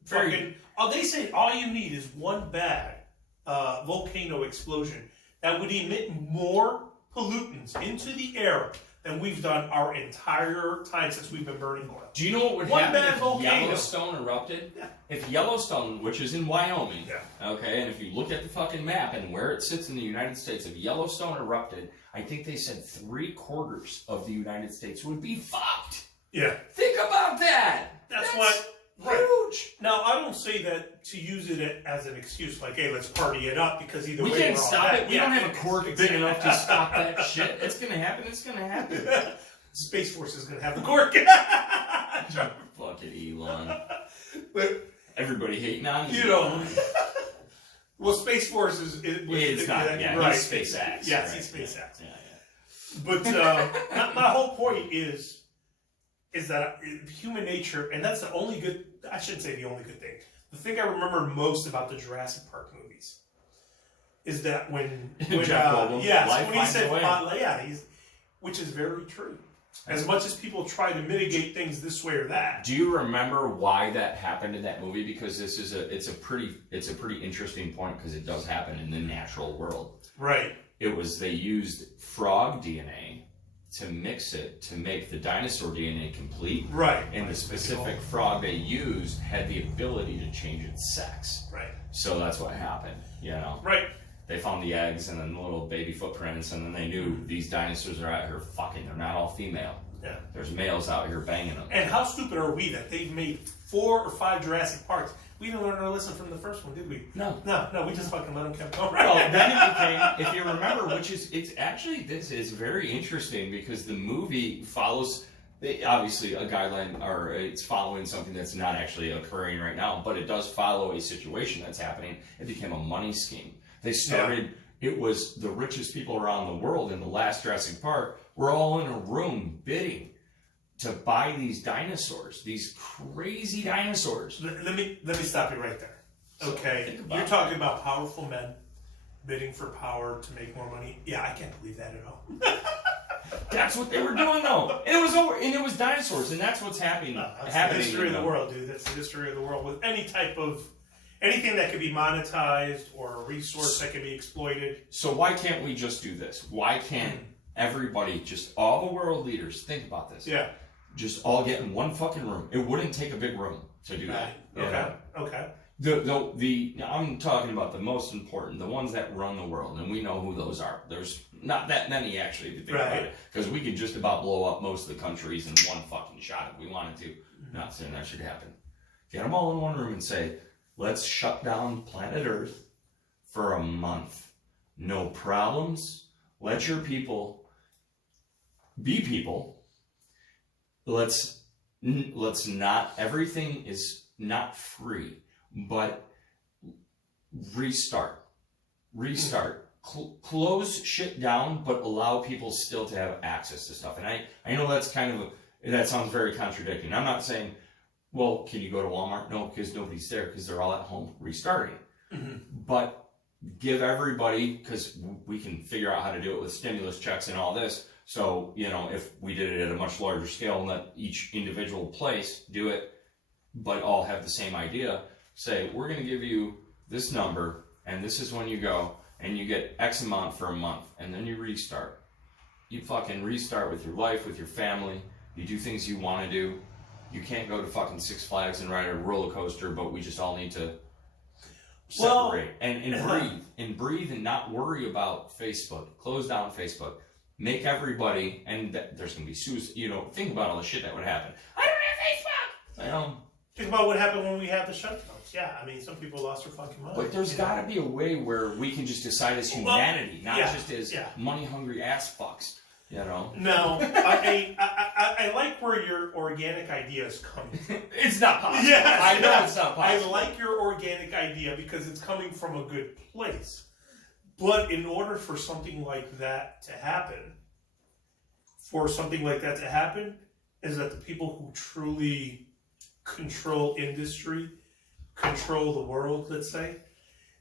fucking... Oh, they say all you need is one bad volcano explosion that would emit more pollutants into the air than we've done our entire time since we've been burning oil. Do you know what would happen if Yellowstone erupted? Yeah. If Yellowstone, which is in Wyoming, okay, and if you look at the fucking map and where it sits in the United States, if Yellowstone erupted, I think they said 3/4 of the United States would be fucked. Yeah. Think about that. That's what... Huge. Now, I don't say that to use it as an excuse, like, hey, let's party it up, because either way, we can't we're all stop dead. it. We don't have a cork big enough to stop that shit. It's gonna happen. It's gonna happen. Space Force is gonna have the cork. Fuck it, Elon. But everybody hating on Elon. You know. Well, Space Force is it's not. Yeah, right. He's SpaceX. Yes, right. he's SpaceX. Yeah. But my whole point is that human nature, and that's the only good. I shouldn't say the only good thing. The thing I remember most about the Jurassic Park movies is that when Jeff Goldblum, when he said, which is very true. As much as people try to mitigate things this way or that. Do you remember why that happened in that movie? Because it's a pretty interesting point, because it does happen in the natural world. Right. It was they used frog DNA to mix it to make the dinosaur DNA complete. Right. And the specific frog they used had the ability to change its sex. Right. So that's what happened, you know. Right. They found the eggs and then the little baby footprints, and then they knew these dinosaurs are out here fucking. They're not all female. Yeah. There's males out here banging them. And how stupid are we that they've made 4 or 5 Jurassic Parks? We didn't learn our lesson from the first one, did we? No. No, we just fucking let them keep going. Well, then it became, if you remember, it's actually, this is very interesting because the movie follows, obviously a guideline, or it's following something that's not actually occurring right now, but it does follow a situation that's happening. It became a money scheme. They started, it was the richest people around the world in the last Jurassic Park were all in a room bidding to buy these dinosaurs, these crazy dinosaurs. Let me stop you right there. So, Okay, you're talking about powerful men bidding for power to make more money. Yeah, I can't believe that at all. That's what they were doing, though, and it was over, and it was dinosaurs, and that's what's happening. That's the history of the world, dude. That's the history of the world with any type of anything that could be monetized or a resource that can be exploited. So why can't we just do this? Why can't everybody, just all the world leaders, think about this? Yeah. Just all get in one fucking room. It wouldn't take a big room to do that. Okay. Okay. I'm talking about the most important, the ones that run the world, and we know who those are. There's not that many, actually, if you think about it, because we could just about blow up most of the countries in one fucking shot if we wanted to. Not saying that should happen. Get them all in one room and say, let's shut down planet Earth for a month. No problems. Let your people be people. Let's not, everything is not free, but restart. Close shit down, but allow people still to have access to stuff. And I know that's that sounds very contradicting. I'm not saying, well, can you go to Walmart? No, because nobody's there, because they're all at home restarting. Mm-hmm. But give everybody, because we can figure out how to do it with stimulus checks and all this. So, if we did it at a much larger scale and let each individual place do it, but all have the same idea, say, we're going to give you this number, and this is when you go, and you get X amount for a month, and then you restart. You fucking restart with your life, with your family. You do things you want to do. You can't go to fucking Six Flags and ride a roller coaster, but we just all need to separate and breathe and not worry about Facebook. Close down Facebook. Make everybody, and there's going to be suicide. Think about all the shit that would happen. I don't have Facebook! Think about what happened when we had the shutdowns. Yeah, I mean, some people lost their fucking mind. But there's got to be a way where we can just decide as humanity, not just as money-hungry ass fucks. No, I like where your organic idea is coming from. It's not possible. Yes, I know it's not possible. I like your organic idea because it's coming from a good place. But in order for something like that to happen, is that the people who truly control industry, control the world, let's say,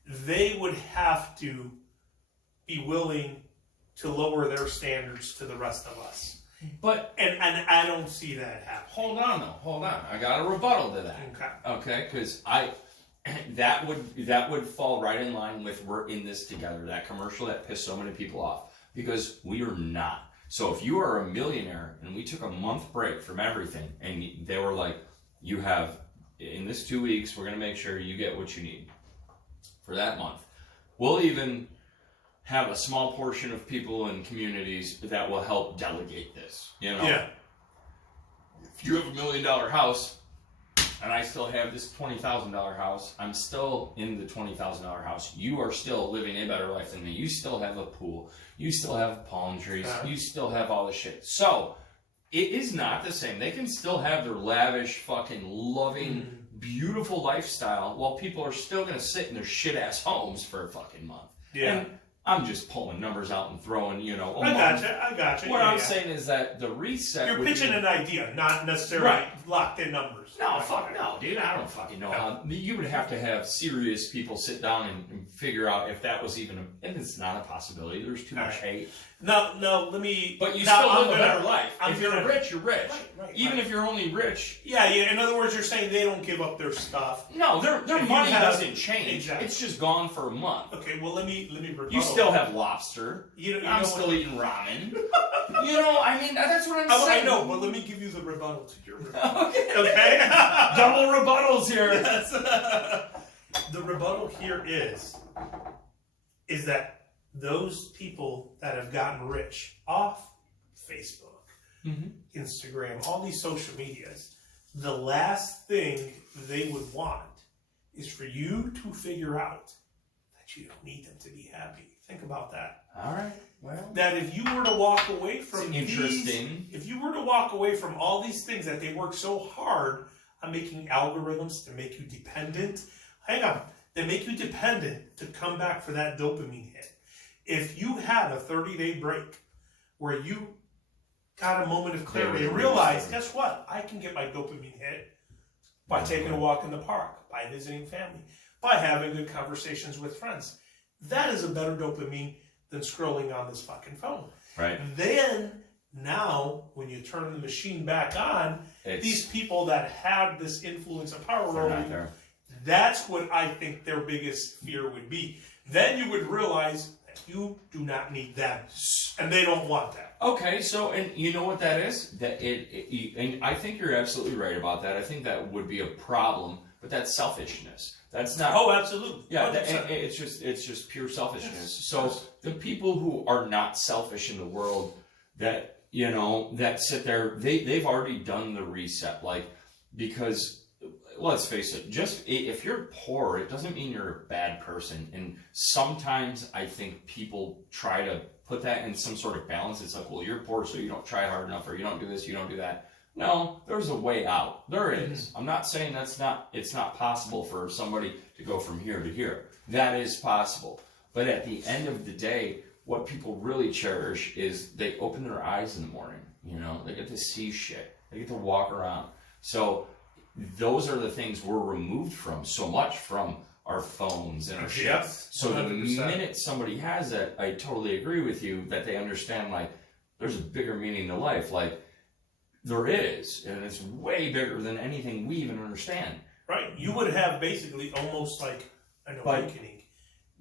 they would have to be willing to lower their standards to the rest of us. But and I don't see that happen. Hold on. I got a rebuttal to that. Okay, because that would fall right in line with we're in this together. That commercial that pissed so many people off, because we are not. So if you are a millionaire and we took a month break from everything, and they were like, you have in this 2 weeks, we're going to make sure you get what you need for that month. We'll even have a small portion of people and communities that will help delegate this. Yeah. If you have $1 million house, and I still have this $20,000 house, I'm still in the $20,000 house. You are still living a better life than me. You still have a pool. You still have palm trees. You still have all this shit. So, it is not the same. They can still have their lavish, fucking loving, beautiful lifestyle while people are still going to sit in their shit-ass homes for a fucking month. Yeah. And I'm just pulling numbers out and throwing, I gotcha. What I'm saying is that the reset. You're pitching an idea, not necessarily locked in numbers. No, fuck no, dude. I don't fucking know how. You would have to have serious people sit down and figure out if that was even and it's not a possibility. There's too much hate. No, let me. But you still live a better life. If you're rich, you're rich. Right, even if you're only rich. Yeah. In other words, you're saying they don't give up their stuff. No, their money doesn't change. Exactly. It's just gone for a month. Okay, well let me rebuttal. still have lobster. I'm still eating ramen. I mean, that's what I'm saying. I know, but let me give you the rebuttal to your rebuttal. Okay. Double rebuttals here. Yes. The rebuttal here is that those people that have gotten rich off Facebook, Instagram, all these social medias, the last thing they would want is for you to figure out that you don't need them to be happy. Think about that. All right. Well, that if you were to walk away from if you were to walk away from all these things that they work so hard on making algorithms to make you dependent, they make you dependent to come back for that dopamine hit. If you had a 30-day break where you got a moment of clarity and realized, guess what? I can get my dopamine hit by taking a walk in the park, by visiting family, by having good conversations with friends. That is a better dopamine than scrolling on this fucking phone. Right. Then, now, when you turn the machine back on, these people that have this influence and power over you, that's what I think their biggest fear would be. Then you would realize that you do not need them, and they don't want that. Okay, so, and you know what that is? That and I think you're absolutely right about that. I think that would be a problem, but that's selfishness. That's not. Oh, absolutely. Yeah, it's just pure selfishness. Yes. So the people who are not selfish in the world, that that sit there, they've already done the reset. Like, because let's face it, just if you're poor, it doesn't mean you're a bad person. And sometimes I think people try to put that in some sort of balance. It's like, well, you're poor, so you don't try hard enough, or you don't do this, you don't do that. No, there's a way out. There is. I'm not saying it's not possible for somebody to go from here to here. That is possible. But at the end of the day, what people really cherish is they open their eyes in the morning. They get to see shit. They get to walk around. So those are the things we're removed from so much from our phones and our shit. Yes, so the minute somebody has that, I totally agree with you that they understand, like, there's a bigger meaning to life. Like, there is, and it's way bigger than anything we even understand. Right. You would have basically almost like an awakening,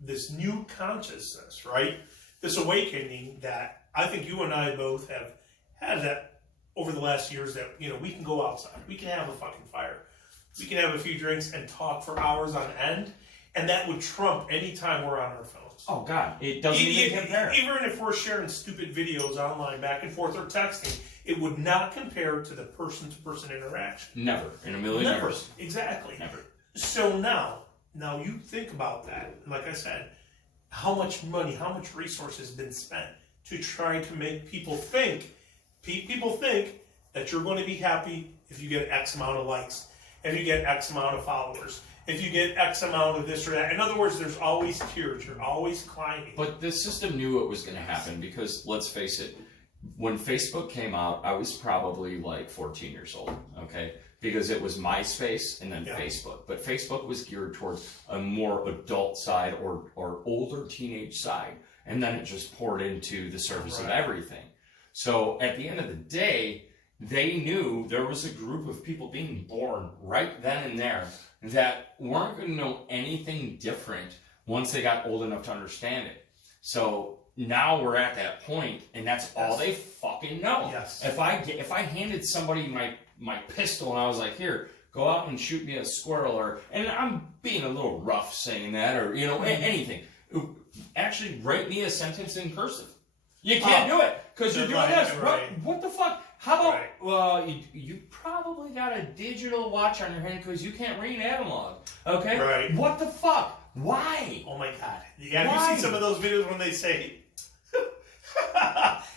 this new consciousness, right? This awakening that I think you and I both have had that over the last years, that, we can go outside, we can have a fucking fire, we can have a few drinks and talk for hours on end, and that would trump any time we're on our phones. Oh, God. It doesn't even compare. Even if we're sharing stupid videos online back and forth or texting, it would not compare to the person-to-person interaction. Never. In a million years. Exactly. Never. So now you think about that. Like I said, how much money, how much resources have been spent to try to make people think that you're going to be happy if you get X amount of likes, if you get X amount of followers, if you get X amount of this or that. In other words, there's always tiers. You're always climbing. But the system knew it was going to happen because, let's face it, when Facebook came out, I was probably like 14 years old, okay? Because it was MySpace and then Facebook. But Facebook was geared towards a more adult side or older teenage side. And then it just poured into the surface of everything. So at the end of the day, they knew there was a group of people being born right then and there that weren't going to know anything different once they got old enough to understand it. So now we're at that point, and that's all they fucking know. Yes. If I handed somebody my pistol and I was like, here, go out and shoot me a squirrel, and I'm being a little rough saying that, or anything. Actually, write me a sentence in cursive. You can't do it because you're doing this. What the fuck? How about, well, you probably got a digital watch on your hand because you can't read analog. Okay? Right. What the fuck? Why? Oh my God. Have you seen some of those videos when they say,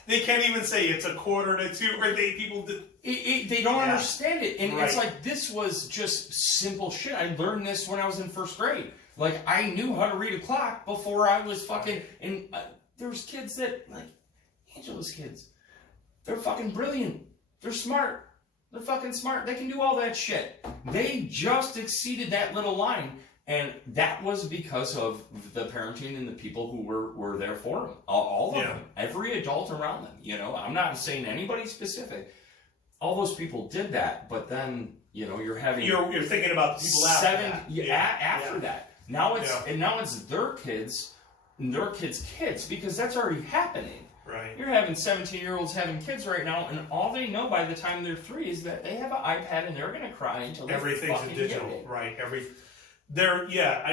they can't even say it's 1:45, or people do. They don't understand it. And it's like, this was just simple shit. I learned this when I was in first grade. Like, I knew how to read a clock before I was fucking, and there's kids that, like, Angela's kids, they're fucking brilliant. They're smart. They're fucking smart. They can do all that shit. They just exceeded that little line. And that was because of the parenting and the people who were there for them. All of them. Every adult around them. I'm not saying anybody specific. All those people did that. But then, you're having... You're thinking about the people after that. After that. Now it's their kids. their kids because that's already happening. Right. You're having 17-year-olds having kids right now, and all they know by the time they're 3 is that they have an iPad and they're gonna cry until they Everything's fucking digital, get it. right? I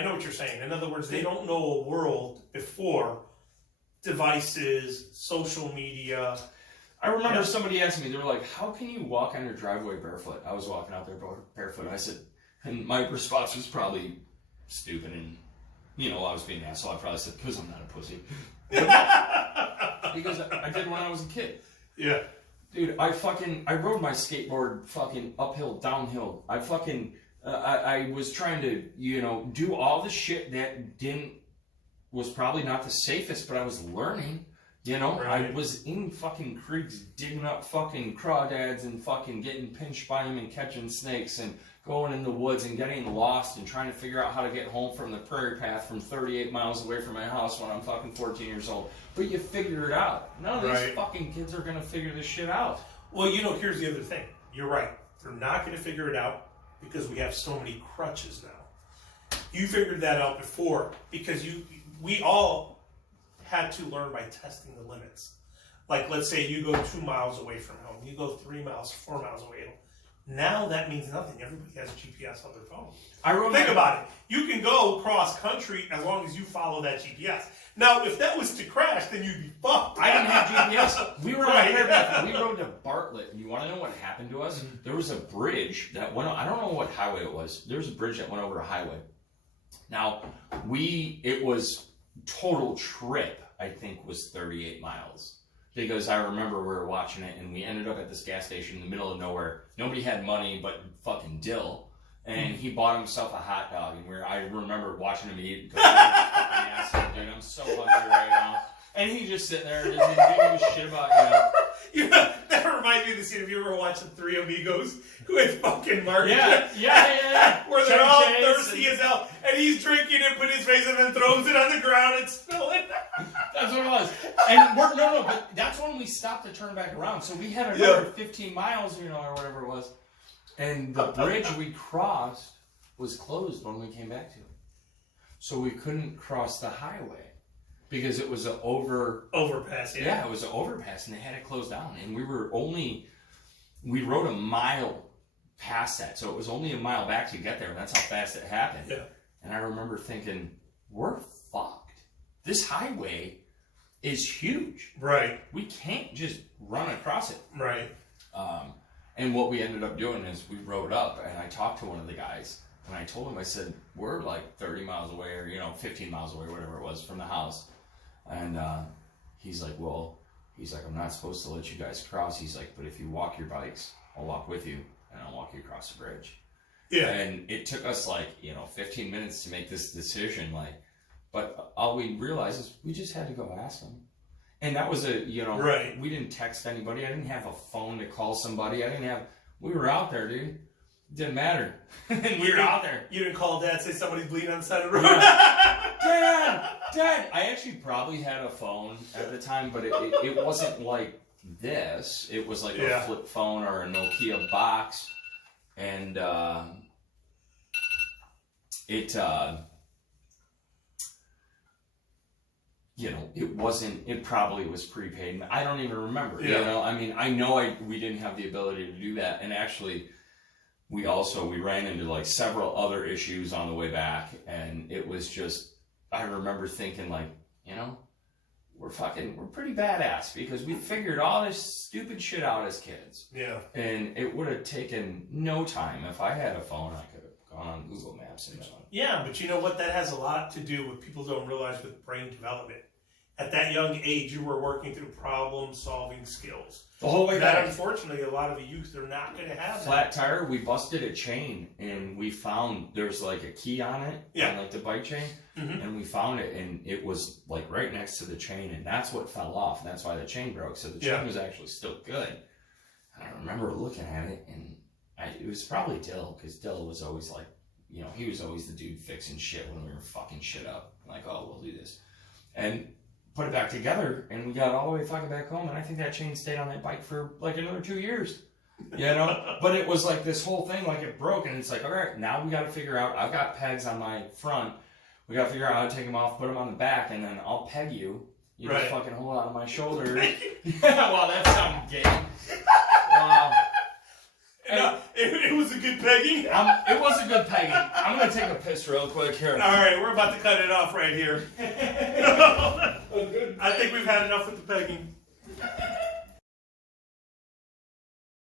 know what you're saying. In other words, they don't know a world before devices, social media. I remember somebody asked me, they were like, "How can you walk on your driveway barefoot?" I was walking out there barefoot. I said, and my response was probably stupid, and I was being an asshole. I probably said, "Because I'm not a pussy." Because I did when I was a kid. Yeah. Dude, I rode my skateboard fucking uphill, downhill. I was trying to, do all the shit that was probably not the safest, but I was learning, Right. I was in fucking creeks digging up fucking crawdads and fucking getting pinched by them and catching snakes and going in the woods and getting lost and trying to figure out how to get home from the prairie path from 38 miles away from my house when I'm fucking 14 years old. But you figure it out. None of these fucking kids are going to figure this shit out. Well, here's the other thing. You're right. They're not going to figure it out because we have so many crutches now. You figured that out before because we all had to learn by testing the limits. Like, let's say you go 2 miles away from home. You go 3 miles, 4 miles away. Now that means nothing. Everybody has a GPS on their phone. Think about it. You can go cross country as long as you follow that GPS. Now, if that was to crash, then you'd be fucked. I didn't have GPS. We were we rode to Bartlett, and you want to know what happened to us? Mm-hmm. There was a bridge that went. I don't know what highway it was. There was a bridge that went over a highway. Now, it was total trip. I think was 38 miles. Because I remember we were watching it, and we ended up at this gas station in the middle of nowhere. Nobody had money but fucking Dill, and he bought himself a hot dog. And I remember watching him eat. Going, dude, I'm so hungry right now. And he just sitting there, just didn't give a shit about That reminds me of the scene if you ever watching Three Amigos, who had fucking Martin. Yeah. Where they're all thirsty as hell, and he's drinking it, put his face, and then throws it on the ground and spill it. That's what it was. And but that's when we stopped to turn back around. So we had another 15 miles, or whatever it was. And the bridge we crossed was closed when we came back to it. So we couldn't cross the highway because it was an overpass. Yeah, it was an overpass, and they had it closed down. And we rode a mile past that, so it was only a mile back to get there, and that's how fast it happened. Yeah. And I remember thinking, we're fucked. This highway is huge. Right. We can't just run across it. Right. And what we ended up doing is we rode up, and I talked to one of the guys, and I told him, I said, we're like 30 miles away, or 15 miles away, whatever it was, from the house. And he's like, I'm not supposed to let you guys cross. He's like, but if you walk your bikes, I'll walk with you, and I'll walk you across the bridge. Yeah. And it took us 15 minutes to make this decision, but all we realized is we just had to go ask him. And that was right. We didn't text anybody. I didn't have a phone to call somebody. We were out there, dude. It didn't matter. We were out there. You didn't call Dad, say somebody's bleeding on the side of the road? Dad! I actually probably had a phone at the time, but it wasn't like this. It was like a flip phone or a Nokia box. And it probably was prepaid. I don't even remember, I know we didn't have the ability to do that. And actually, we ran into several other issues on the way back. And it was just, I remember thinking we're pretty badass because we figured all this stupid shit out as kids. Yeah. And it would have taken no time. If I had a phone, I could have gone on Google Maps and done. Yeah, but you know what? That has a lot to do with people don't realize with brain development. At that young age, you were working through problem-solving skills. The whole way back. Unfortunately, a lot of the youth are not going to have flat tire. We busted a chain, and we found there's a key on it, on the bike chain, and we found it, and it was right next to the chain, and that's what fell off, and that's why the chain broke. So the chain was actually still good. And I remember looking at it, and it was probably Dill, because Dill was always he was always the dude fixing shit when we were fucking shit up. We'll do this, and put it back together, and we got all the way fucking back home, and I think that chain stayed on that bike for another 2 years, but it was this whole thing, it broke, and it's all right, now we got to figure out, I've got pegs on my front, We gotta figure out how to take them off, put them on the back, and then I'll peg you. You Right. just fucking hold on to my shoulder. Yeah, wow, that sounded gay. Wow. No, it was a good pegging. It was a good pegging. I'm gonna take a piss real quick here. All right, we're about to cut it off right here. I think we've had enough with the pegging.